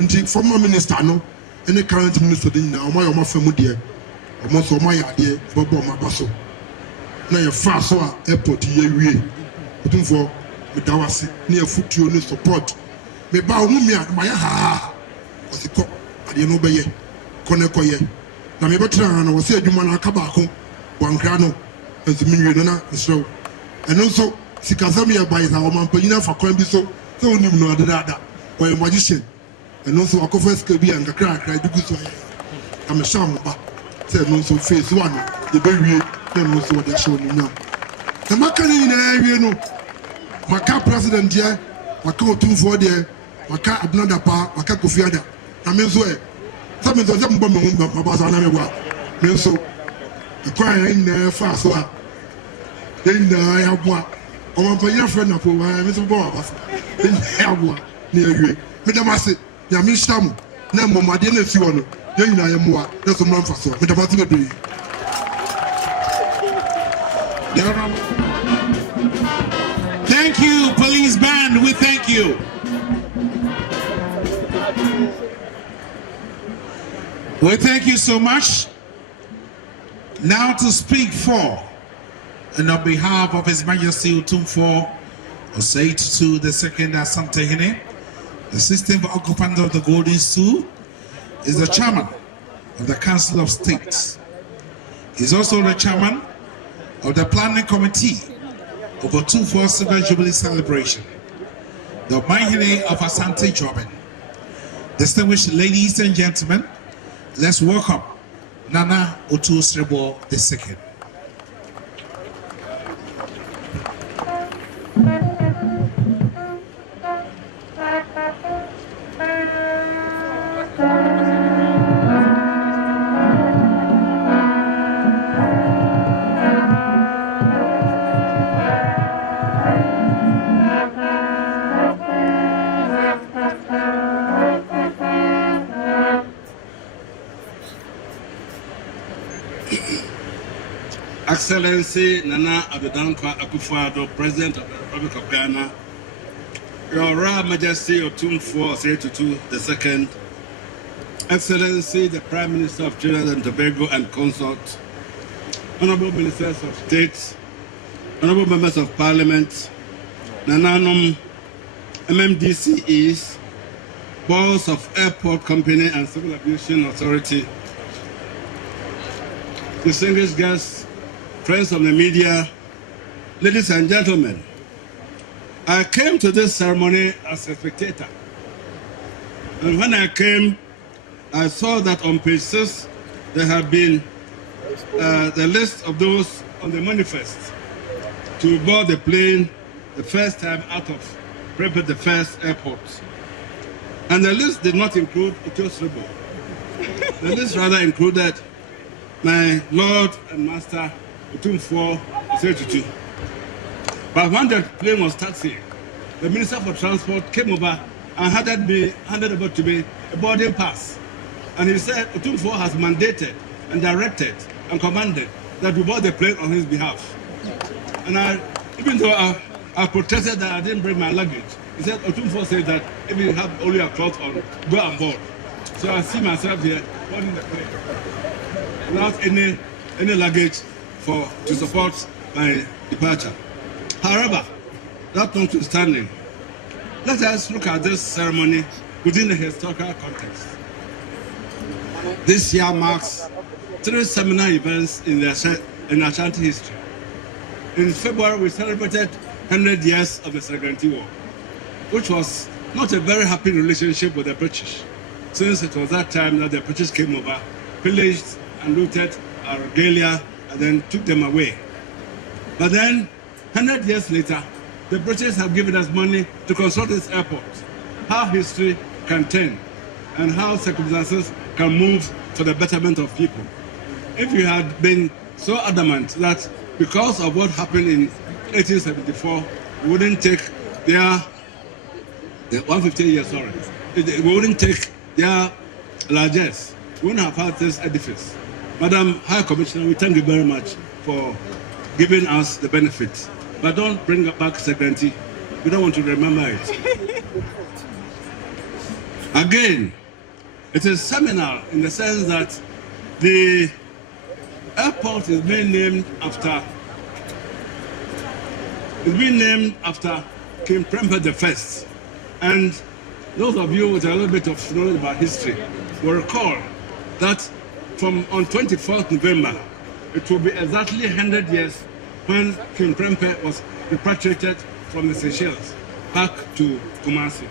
nti former minister no ene current minister din na o ma yo ma famu de o mo so ma ya de bobo ma ba so na ye fa so a airport ye wie otumfo me dawase ne afutuo ne support me ba hu me a ma ya ha o si ko ade no be ye ko ne ko ye na me betra na wo se adwuma na aka ba ko wankra no enziminwe no na nso eno so sikasam ye bai za o man panyina fa kwan bi so so onim no adada o ye magician eno so akofa ska bi an kakra kakra dugu so ye am sham ba se no so face one ye be wie na no so de show ni na na makani na wie no maka president ye maka otumfo de maka abnada pa maka kofiada na me so e sa me so je mbo me hu ba sa na me wa me so e kwa yin na fa so a yin na ya boa o man panya friend na po wa me so bo ba yin ya boa ni awie me da mase ya me sham na momade na si wono yin na ya moa na so man fa so me da mase be be Thank you, police band. We thank you. We thank you so much. Now to speak for and on behalf of His Majesty Otumfuo Osei-Tutu II Asantehene, the 16th occupant of the Golden Stool, is the chairman of the Council of State. He's also the chairman of the planning committee of the Otumfuo Silver Jubilee celebration, the Opemsuo of Asantehene. Distinguished ladies and gentlemen, let's welcome Nana Otu-Osrebo II. Excellency Nana Dankwa Akufo-Addo, President of the Republic of Ghana, Your Royal Majesty Otumfuo Osei-Tutu II, Excellency the Prime Minister of Trinidad and Tobago and Consort, Honorable Ministers of State, Honorable Members of Parliament, Nananum MMDCEs, Boards of Airport Company and Civil Aviation Authority, distinguished guests, friends of the media, ladies and gentlemen, I came to this ceremony as a spectator. And when I came, I saw that on page 6, there had been the list of those on the manifest to board the plane the first time out of Prempeh the First Airport. And the list did not include Otu-Osrebo. The list rather included my Lord and Master Otumfuo Osei-Tutu. But when the plane was taxiing, the Minister for Transport came over and handed over to me a boarding pass. And he said Otumfuo has mandated and directed and commanded that we board the plane on his behalf. And even though I protested that I didn't bring my luggage, he said Otumfuo said that if you have only a cloth on, go on board. So I see myself here boarding the plane without any luggage to support my departure. However, that notwithstanding, let us look at this ceremony within a historical context. This year marks 3 seminal events in Ashanti history. In February, we celebrated 100 years of the Serengeti War, which was not a very happy relationship with the British, since it was that time that the British came over, pillaged and looted our regalia, and then took them away. But then, 100 years later, the British have given us money to construct this airport. How history can turn and how circumstances can move for the betterment of people. If you had been so adamant that because of what happened in 1874, we wouldn't take their 150 years, sorry, we wouldn't take their largesse, we wouldn't have had this edifice. Madam High Commissioner, we thank you very much for giving us the benefit. But don't bring back Serengeti. We don't want to remember it. Again, it is seminal in the sense that the airport is being named after King Prempeh the First. And those of you with a little bit of knowledge about history will recall that on 24th November, it will be exactly 100 years when King Prempeh was repatriated from the Seychelles back to Kumasi.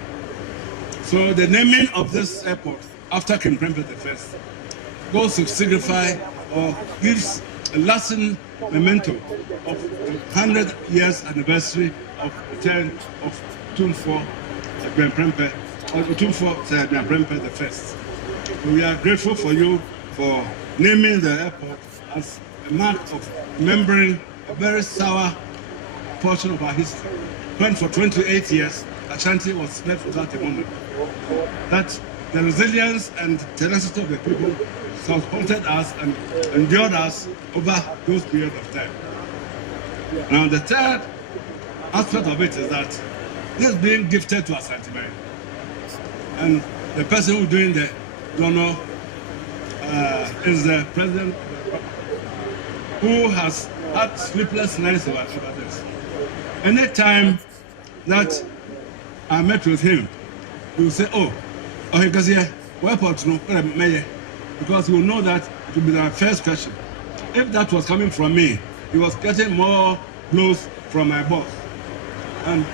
So the naming of this airport after King Prempeh I goes to signify or gives a lasting memento of the 100 years anniversary of the turn of Otumfuo Prempeh I. We are grateful for you for naming the airport as a mark of remembering a very sour portion of our history, when for 28 years Ashanti was left without a moment. That the resilience and tenacity of the people supported us and endured us over those periods of time. Now the third aspect of it is that this is being gifted to Asantehene. And the person who's doing the honor is the president who has had sleepless nights over this. Anytime that I met with him, he will say, oh, because here, because he will know that it will be the first question. If that was coming from me, he was getting more blows from my boss. And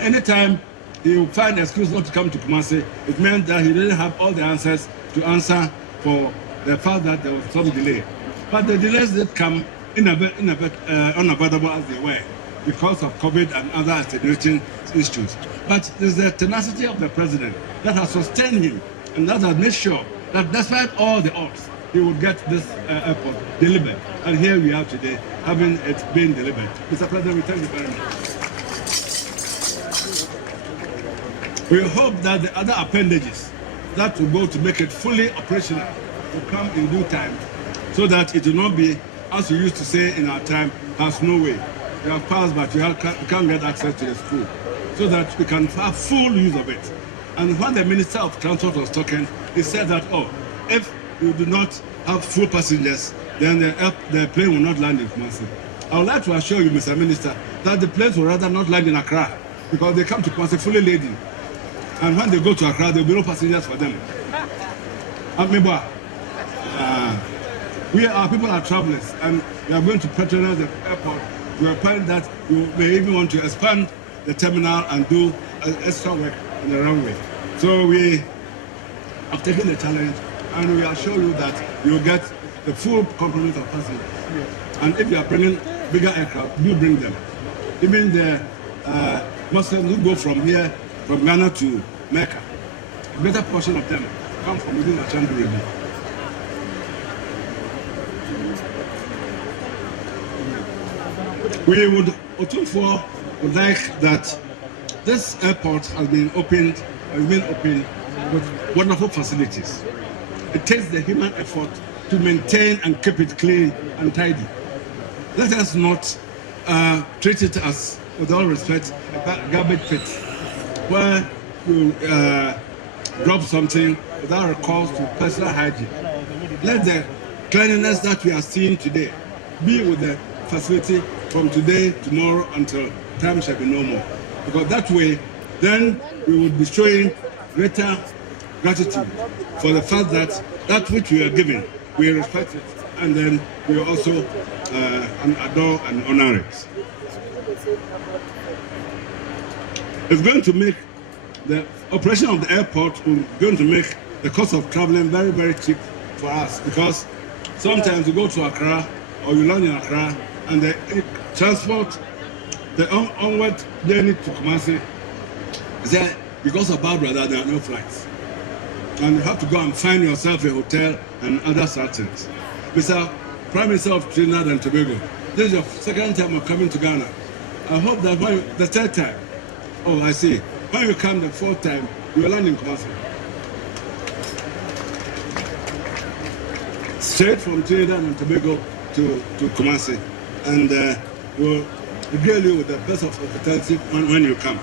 anytime he would find an excuse not to come to Kumasi, it meant that he didn't have all the answers to answer for the fact that there was some delay. But the delays did come unavoidable as they were because of COVID and other attenuating issues. But there's the tenacity of the president that has sustained him and that has made sure that despite all the odds, he would get this airport delivered. And here we are today, having it been delivered. Mr. President, we thank you very much. We hope that the other appendages that will go to make it fully operational will come in due time, so that it will not be, as we used to say in our time, has no way. You have passed, but you can't get access to the school, so that we can have full use of it. And when the Minister of Transport was talking, he said that, oh, if you do not have full passengers, then the plane will not land in Kumasi. I would like to assure you, Mr. Minister, that the planes will rather not land in Accra, because they come to Kumasi fully laden. And when they go to Accra, there will be no passengers for them. Our people are travelers, and we are going to patronize the airport to a point that we may even want to expand the terminal and do extra work on the runway. So we have taken the challenge, and we assure you that you will get the full complement of passengers. And if you are bringing bigger aircraft, do bring them. Even the Muslims who go from here, from Ghana to Mecca, a better portion of them come from within the Ashanti region. Opemsuo would like that this airport has been opened with wonderful facilities. It takes the human effort to maintain and keep it clean and tidy. Let us not treat it as, with all respect, a garbage pit, where you drop something without recourse to personal hygiene. Let the cleanliness that we are seeing today be with the facility from today, tomorrow, until time shall be no more. Because that way, then we would be showing greater gratitude for the fact that that which we are given, we respect it, and then we also adore and honor it. It's going to make the operation of the airport going to make the cost of traveling very, very cheap for us, because sometimes you go to Accra or you land in Accra and the transport, the onward journey to Kumasi, is there because of bad weather there are no flights. And you have to go and find yourself a hotel and other such things. Mr. Prime Minister of Trinidad and Tobago, this is your second time of coming to Ghana. I hope that the third time, oh I see, when you come the fourth time, you will land in Kumasi. Straight from Trinidad and Tobago to Kumasi. And we'll regale you with the best of hospitality when you come.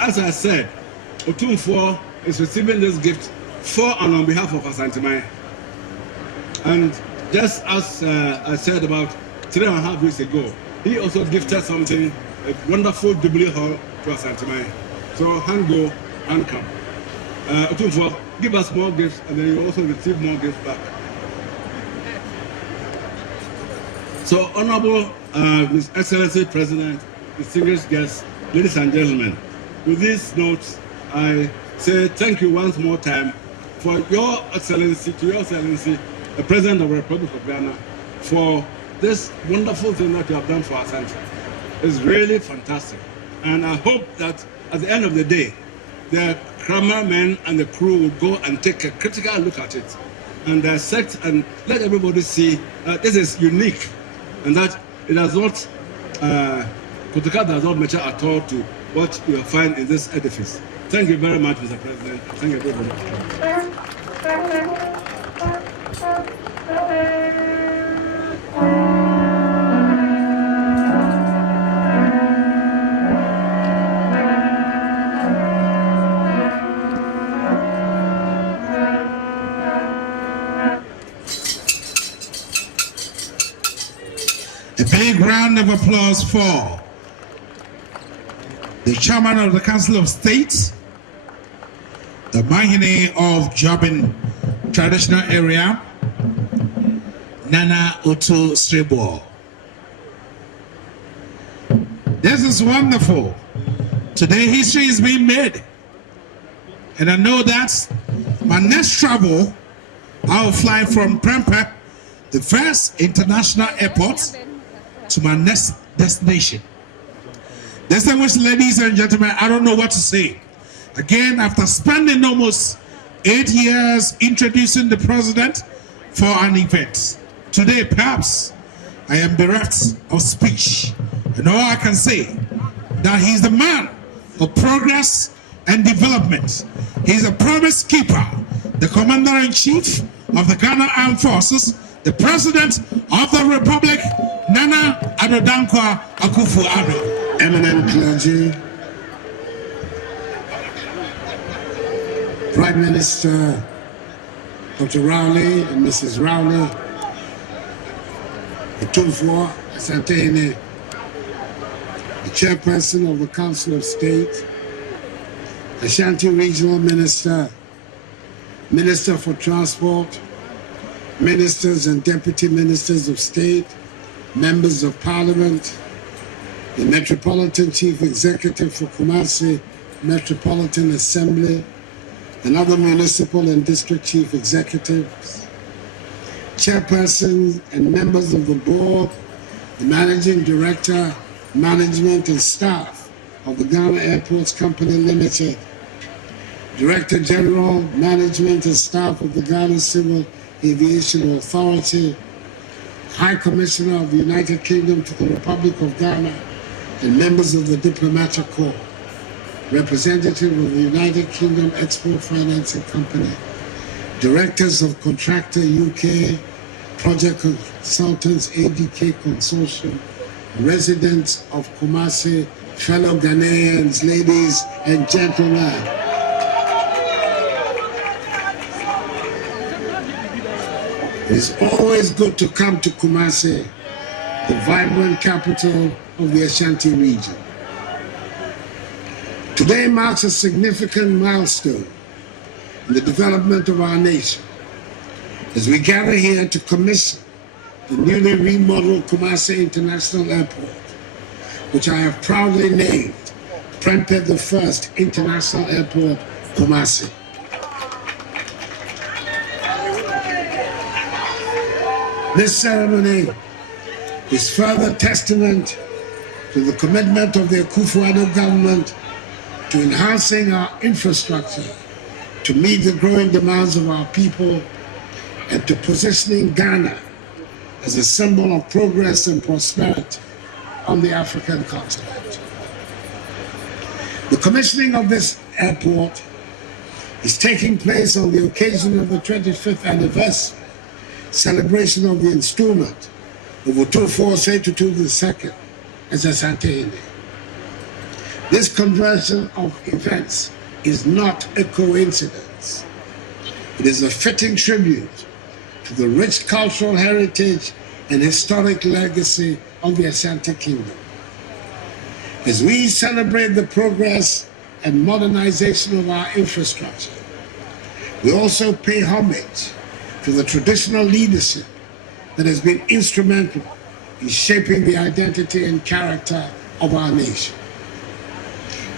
As I said, Opemsuo is receiving this gift for and on behalf of Asantehene. And just as I said about 3.5 weeks ago, he also gifted something, a wonderful Jubilee Hall to Asantehene. So hand go, hand come. Opemsuo, give us more gifts, and then you also receive more gifts back. So, Honorable His Excellency President, distinguished guests, ladies and gentlemen, with these notes, I say thank you once more time for Your Excellency, the President of the Republic of Ghana, for this wonderful thing that you have done for our country. It's really fantastic. And I hope that at the end of the day, the cameramen and the crew will go and take a critical look at it and dissect and let everybody see that this is unique and that it does not, protocol does not matter at all to what you will find in this edifice. Thank you very much, Mr. President. Thank you very much. A big round of applause for the chairman of the Council of State, the Mahine of Jobin Traditional Area, Nana Otu Srebo. This is wonderful. Today history is being made. And I know that my next travel, I will fly from Prempeh, the first international airport, to my next destination. Distinguished ladies and gentlemen, I don't know what to say. Again, after spending almost 8 years introducing the president for an event, today perhaps I am bereft of speech. And all I can say that he's the man of progress and development. He's a promise keeper, the commander-in-chief of the Ghana Armed Forces, the president of the Republic, Nana Dankwa Akufo-Addo. Eminent clergy, Prime Minister Dr. Rowley and Mrs. Rowley, Opemsuo, Asantehene, the Chairperson of the Council of State, Ashanti Regional Minister, Minister for Transport, Ministers and Deputy Ministers of State, Members of Parliament, the Metropolitan Chief Executive for Kumasi Metropolitan Assembly, and other municipal and district chief executives, chairpersons and members of the board, the managing director, management and staff of the Ghana Airports Company Limited, Director General, Management and Staff of the Ghana Civil Aviation Authority, High Commissioner of the United Kingdom to the Republic of Ghana, and members of the Diplomatic Corps, representative of the United Kingdom Export Financing Company, directors of Contractor UK, Project Consultants ADK Consortium, residents of Kumasi, fellow Ghanaians, ladies and gentlemen. It's always good to come to Kumasi, the vibrant capital of the Ashanti region. Today marks a significant milestone in the development of our nation as we gather here to commission the newly remodeled Kumasi International Airport, which I have proudly named Prempeh the First International Airport, Kumasi. This ceremony is further testament to the commitment of the Akufo-Addo government to enhancing our infrastructure to meet the growing demands of our people and to positioning Ghana as a symbol of progress and prosperity on the African continent. The commissioning of this airport is taking place on the occasion of the 25th anniversary celebration of the installment of Opemsuo II as Asantehene. This conversion of events is not a coincidence. It is a fitting tribute to the rich cultural heritage and historic legacy of the Ashanti Kingdom. As we celebrate the progress and modernization of our infrastructure, we also pay homage to the traditional leadership that has been instrumental in shaping the identity and character of our nation.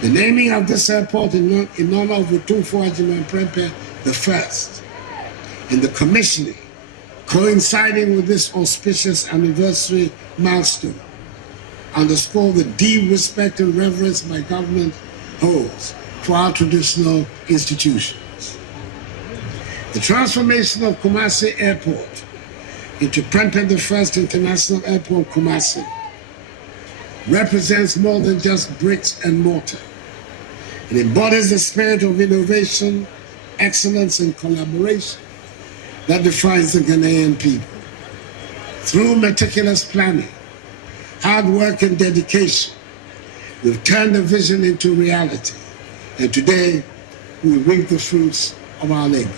The naming of this airport in honor of Opemsuo Prempeh the First, and the commissioning coinciding with this auspicious anniversary milestone underscore the deep respect and reverence my government holds for our traditional institutions. The transformation of Kumasi Airport into Prempeh the First International Airport, Kumasi, represents more than just bricks and mortar. It embodies the spirit of innovation, excellence, and collaboration that defines the Ghanaian people. Through meticulous planning, hard work and dedication, we've turned the vision into reality, and today we reap the fruits of our labor.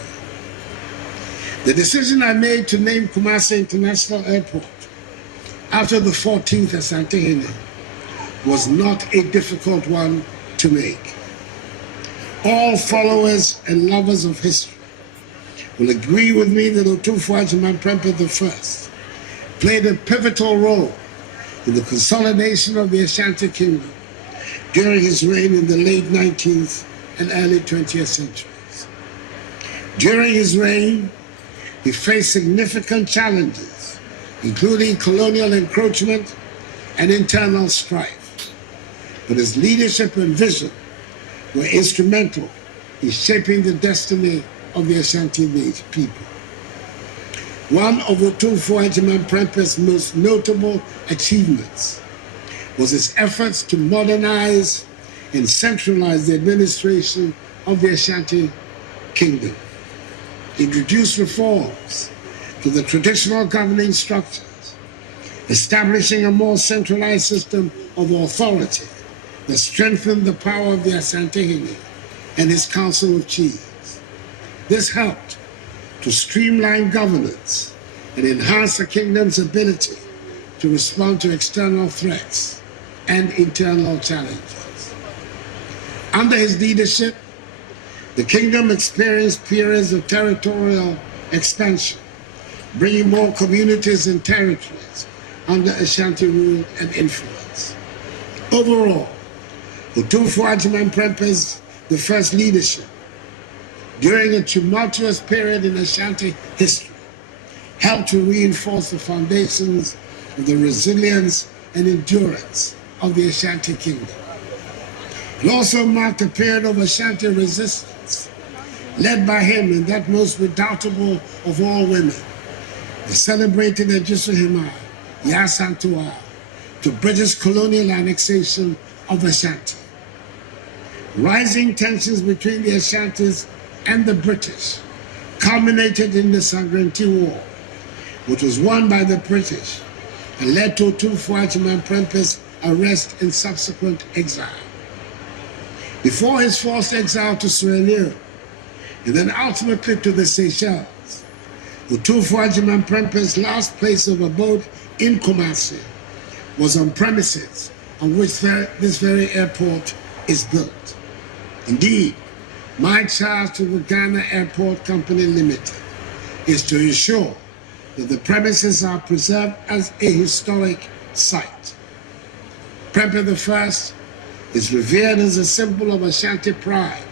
The decision I made to name Kumasi International Airport after the 14th Asantehene was not a difficult one to make. All followers and lovers of history will agree with me that Otumfuo Agyeman Prempeh I played a pivotal role in the consolidation of the Ashanti Kingdom during his reign in the late 19th and early 20th centuries. During his reign, he faced significant challenges, including colonial encroachment and internal strife. But his leadership and vision were instrumental in shaping the destiny of the Ashanti people. One of Otumfuo Agyeman Prempeh's most notable achievements was his efforts to modernize and centralize the administration of the Ashanti Kingdom. He introduced reforms to the traditional governing structures, establishing a more centralized system of authority that strengthened the power of the Asantehene and his Council of Chiefs. This helped to streamline governance and enhance the kingdom's ability to respond to external threats and internal challenges. Under his leadership, the kingdom experienced periods of territorial expansion, bringing more communities and territories under Ashanti rule and influence. Overall, Otumfuo Agyeman Prempeh's the first leadership during a tumultuous period in Ashanti history helped to reinforce the foundations of the resilience and endurance of the Ashanti Kingdom. It also marked a period of Ashanti resistance, led by him and that most redoubtable of all women, the celebrated Asantehene, Asantehene, to British colonial annexation of Ashanti. Rising tensions between the Ashantis and the British culminated in the Sangranti War, which was won by the British and led to Otumfuo Agyeman Prempeh's arrest and subsequent exile. Before his forced exile to Sierra Leone, and then ultimately to the Seychelles, Otumfuo Agyeman Prempeh's last place of abode in Kumasi was on premises on which this very airport is built. Indeed, my charge to the Ghana Airport Company Limited is to ensure that the premises are preserved as a historic site. Prempeh I is revered as a symbol of Ashanti pride,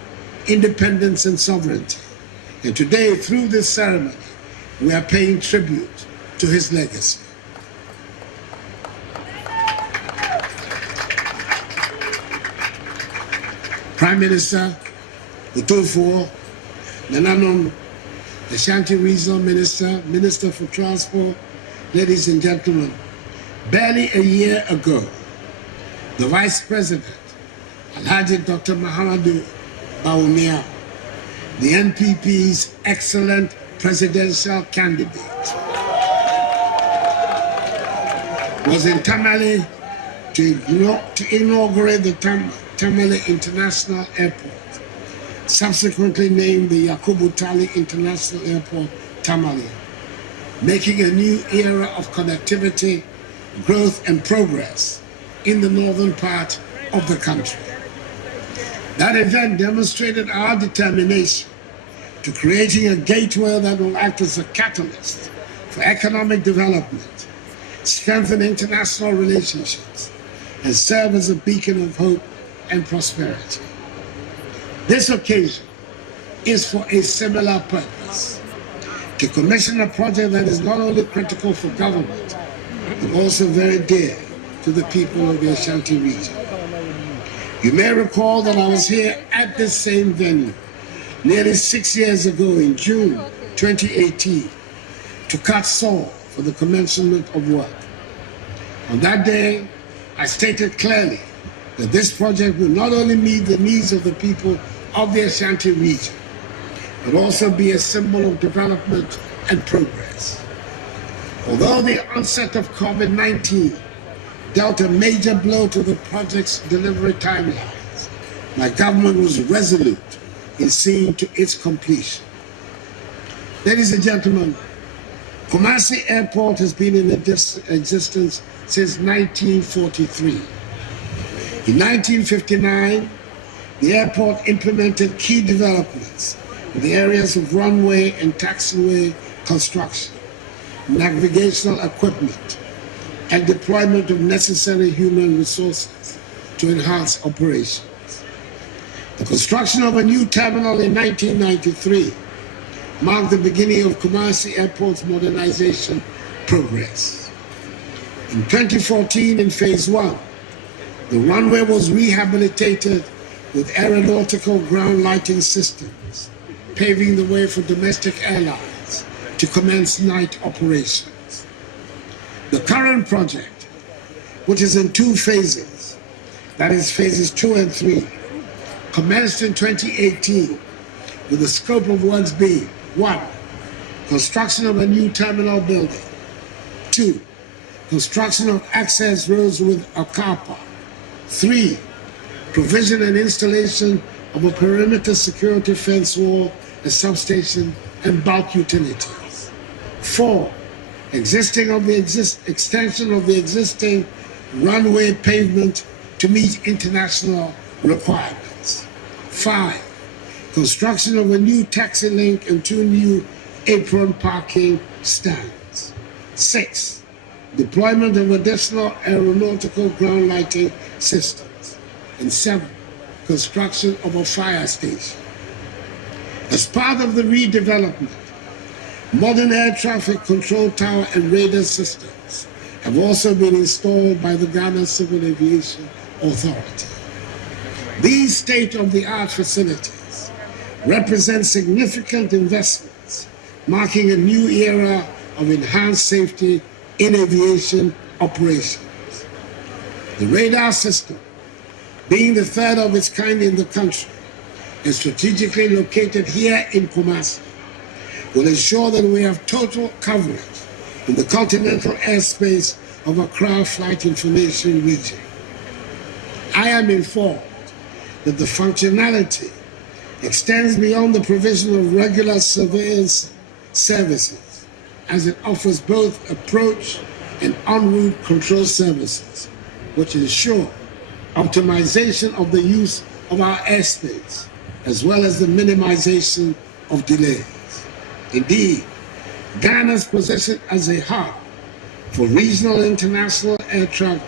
independence, and sovereignty. And today, through this ceremony, we are paying tribute to his legacy. Prime Minister Otumfuo, Nananom, Ashanti Regional Minister, Minister for Transport, ladies and gentlemen, barely a year ago, the Vice President, Alhaji Dr. Mahamudu Bawumia, the NPP's excellent presidential candidate, was in Tamale to inaugurate the Tamale International Airport, subsequently named the Yakubu Tali International Airport, Tamale, making a new era of connectivity, growth, and progress in the northern part of the country. That event demonstrated our determination to creating a gateway that will act as a catalyst for economic development, strengthen international relationships, and serve as a beacon of hope and prosperity. This occasion is for a similar purpose, to commission a project that is not only critical for government, but also very dear to the people of the Ashanti region. You may recall that I was here at this same venue nearly 6 years ago in June 2018 to cut saw for the commencement of work. On that day, I stated clearly that this project will not only meet the needs of the people of the Ashanti region, but also be a symbol of development and progress. Although the onset of COVID-19 dealt a major blow to the project's delivery timelines, my government was resolute in seeing to its completion. Ladies and gentlemen, Kumasi Airport has been in existence since 1943. In 1959, the airport implemented key developments in the areas of runway and taxiway construction, navigational equipment, and deployment of necessary human resources to enhance operations. The construction of a new terminal in 1993 marked the beginning of Kumasi Airport's modernization progress. In 2014, in Phase 1, the runway was rehabilitated with aeronautical ground lighting systems, paving the way for domestic airlines to commence night operations. The current project, which is in 2 phases, that is phases 2 and 3, commenced in 2018 with the scope of works being 1. Construction of a new terminal building. 2. Construction of access roads with a car park. 3. Provision and installation of a perimeter security fence wall, a substation, and bulk utilities. 4. Extension of the existing runway pavement to meet international requirements. 5. Construction of a new taxi link and 2 new apron parking stands. 6. Deployment of additional aeronautical ground lighting systems. And 7. Construction of a fire station. As part of the redevelopment, modern air traffic control tower and radar systems have also been installed by the Ghana Civil Aviation Authority. These state-of-the-art facilities represent significant investments, marking a new era of enhanced safety in aviation operations. The radar system, being the 3rd of its kind in the country, and strategically located here in Kumasi, will ensure that we have total coverage in the continental airspace of Accra Flight Information Region. I am informed that the functionality extends beyond the provision of regular surveillance services, as it offers both approach and en route control services, which ensure optimization of the use of our airspace, as well as the minimization of delays. Indeed, Ghana's position as a hub for regional international air travel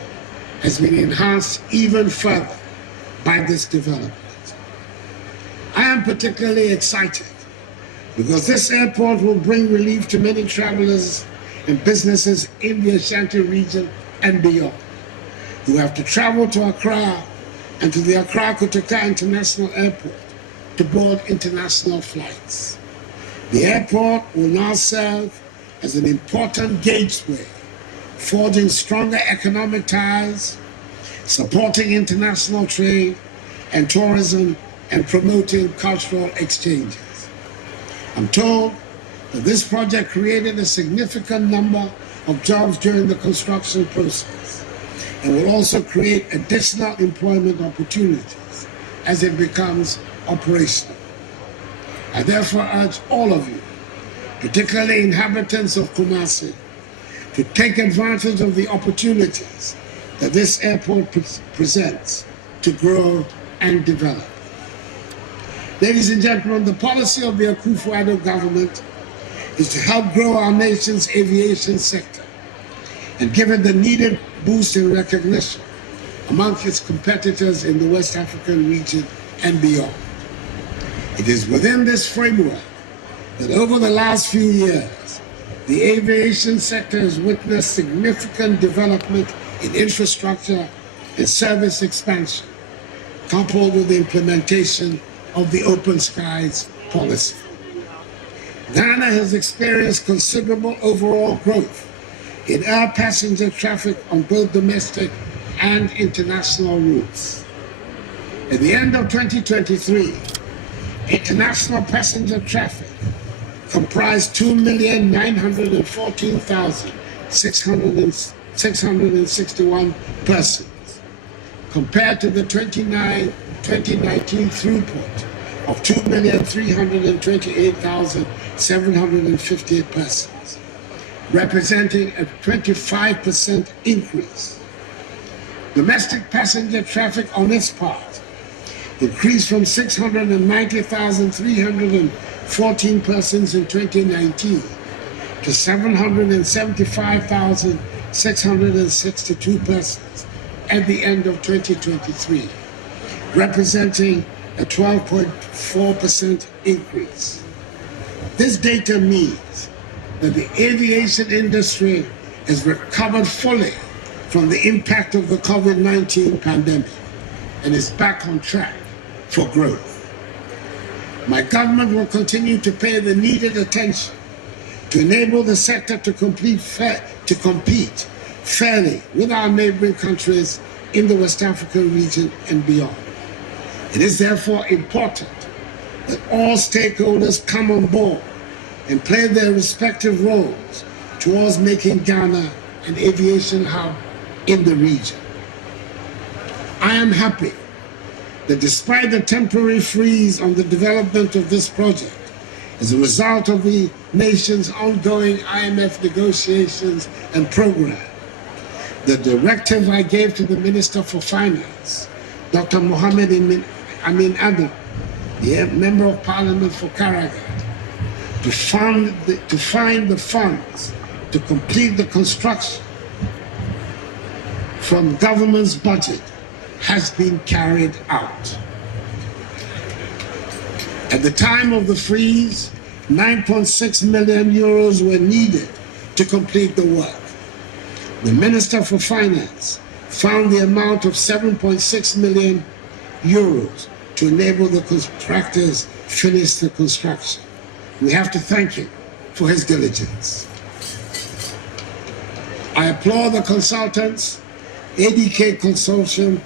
has been enhanced even further by this development. I am particularly excited because this airport will bring relief to many travelers and businesses in the Ashanti region and beyond, who have to travel to Accra and to the Accra Kotoka International Airport to board international flights. The airport will now serve as an important gateway, forging stronger economic ties, supporting international trade and tourism, and promoting cultural exchanges. I'm told that this project created a significant number of jobs during the construction process and will also create additional employment opportunities as it becomes operational. I therefore urge all of you, particularly inhabitants of Kumasi, to take advantage of the opportunities that this airport presents to grow and develop. Ladies and gentlemen, the policy of the Akufo-Addo government is to help grow our nation's aviation sector and give it the needed boost in recognition amongst its competitors in the West African region and beyond. It is within this framework that over the last few years, the aviation sector has witnessed significant development in infrastructure and service expansion, coupled with the implementation of the Open Skies policy. Ghana has experienced considerable overall growth in air passenger traffic on both domestic and international routes. At the end of 2023, international passenger traffic comprised 2,914,661 persons, compared to the 2019 throughput of 2,328,758 persons, representing a 25% increase. Domestic passenger traffic on its part increased from 690,314 persons in 2019 to 775,662 persons at the end of 2023, representing a 12.4% increase. This data means that the aviation industry has recovered fully from the impact of the COVID-19 pandemic and is back on track for growth. My government will continue to pay the needed attention to enable the sector to compete fairly with our neighboring countries in the West African region and beyond. It is therefore important that all stakeholders come on board and play their respective roles towards making Ghana an aviation hub in the region. I am happy that despite the temporary freeze on the development of this project as a result of the nation's ongoing IMF negotiations and program, the directive I gave to the Minister for Finance, Dr. Mohammed Amin Adam, the Member of Parliament for Karagat, to find the funds to complete the construction from government's budget has been carried out. At the time of the freeze, 9.6 million euros were needed to complete the work. The Minister for Finance found the amount of 7.6 million euros to enable the contractors finish the construction. We have to thank him for his diligence. I applaud the consultants, ADK Consortium,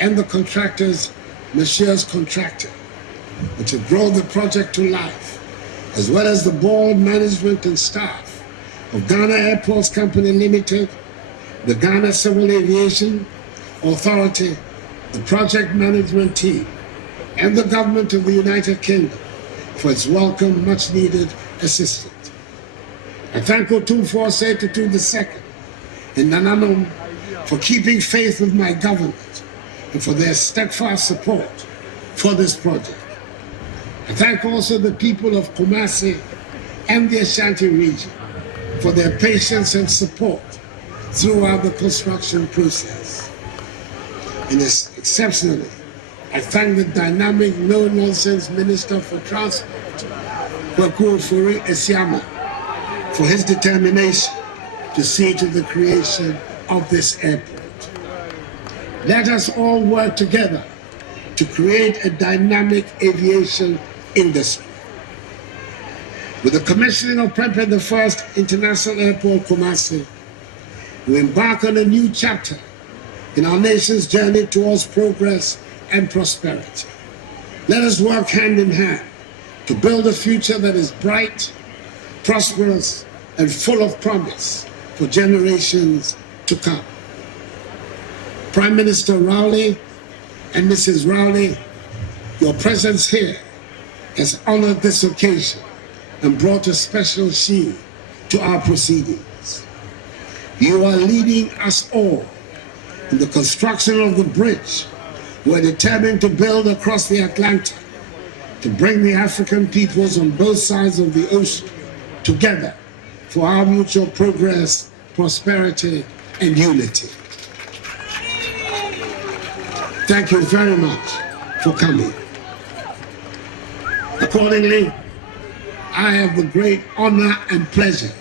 and the contractors, Messieurs Contractor, which have brought the project to life, as well as the board, management, and staff of Ghana Airports Company Limited, the Ghana Civil Aviation Authority, the project management team, and the government of the United Kingdom for its welcome, much-needed assistance. I thank Otumfuo Asante-Tutu II and Nananom for keeping faith with my government and for their steadfast support for this project. I thank also the people of Kumasi and the Ashanti region for their patience and support throughout the construction process. And exceptionally, I thank the dynamic, no-nonsense Minister for Transport, Kwaku Furi Esiama, for his determination to see to the creation of this airport. Let us all work together to create a dynamic aviation industry. With the commissioning of Prempeh the First International Airport, Kumasi, we embark on a new chapter in our nation's journey towards progress and prosperity. Let us work hand in hand to build a future that is bright, prosperous, and full of promise for generations to come. Prime Minister Rowley and Mrs. Rowley, your presence here has honored this occasion and brought a special sheen to our proceedings. You are leading us all in the construction of the bridge we're determined to build across the Atlantic to bring the African peoples on both sides of the ocean together for our mutual progress, prosperity, and unity. Thank you very much for coming. Accordingly, I have the great honor and pleasure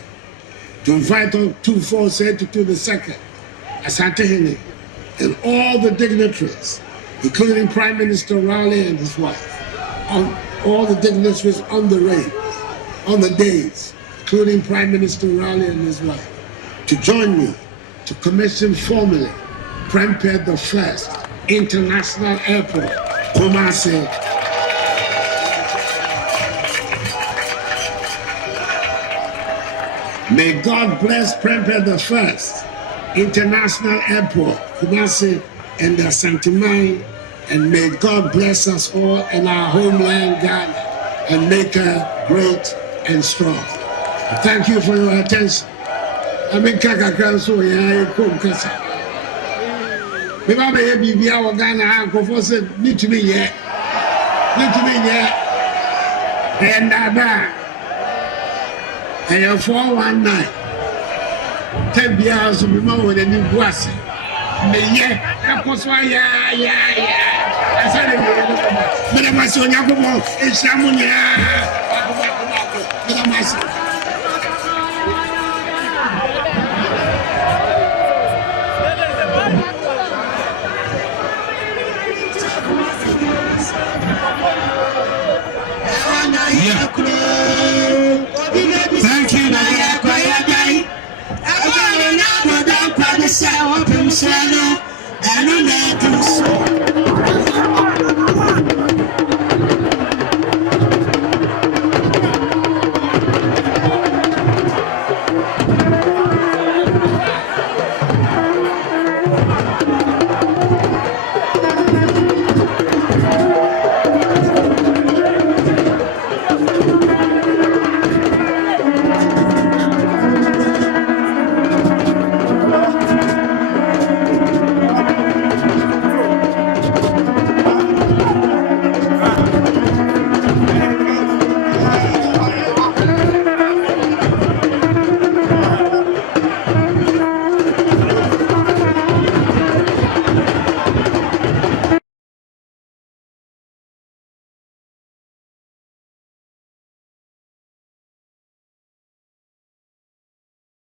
to invite Otumfuo Asante-Tutu II, Asantehene, and all the dignitaries, including Prime Minister Rowley and his wife, all the dignitaries on the days, including Prime Minister Rowley and his wife, to join me to commission formally Prempeh the First International Airport, Kumasi. May God bless Prempeh the First International Airport, Kumasi and Asantehene, and may God bless us all in our homeland, Ghana, and make her great and strong. Thank you for your attention. I'm in Kakakanso, yeah, I come Kasa. Beba be bibia wo Ghana ha nkofo se nitumi ye and ada and 419 tebia so be ma wo ni buase me ye akoso ya asale me na ma so nya ko mo e shamu nya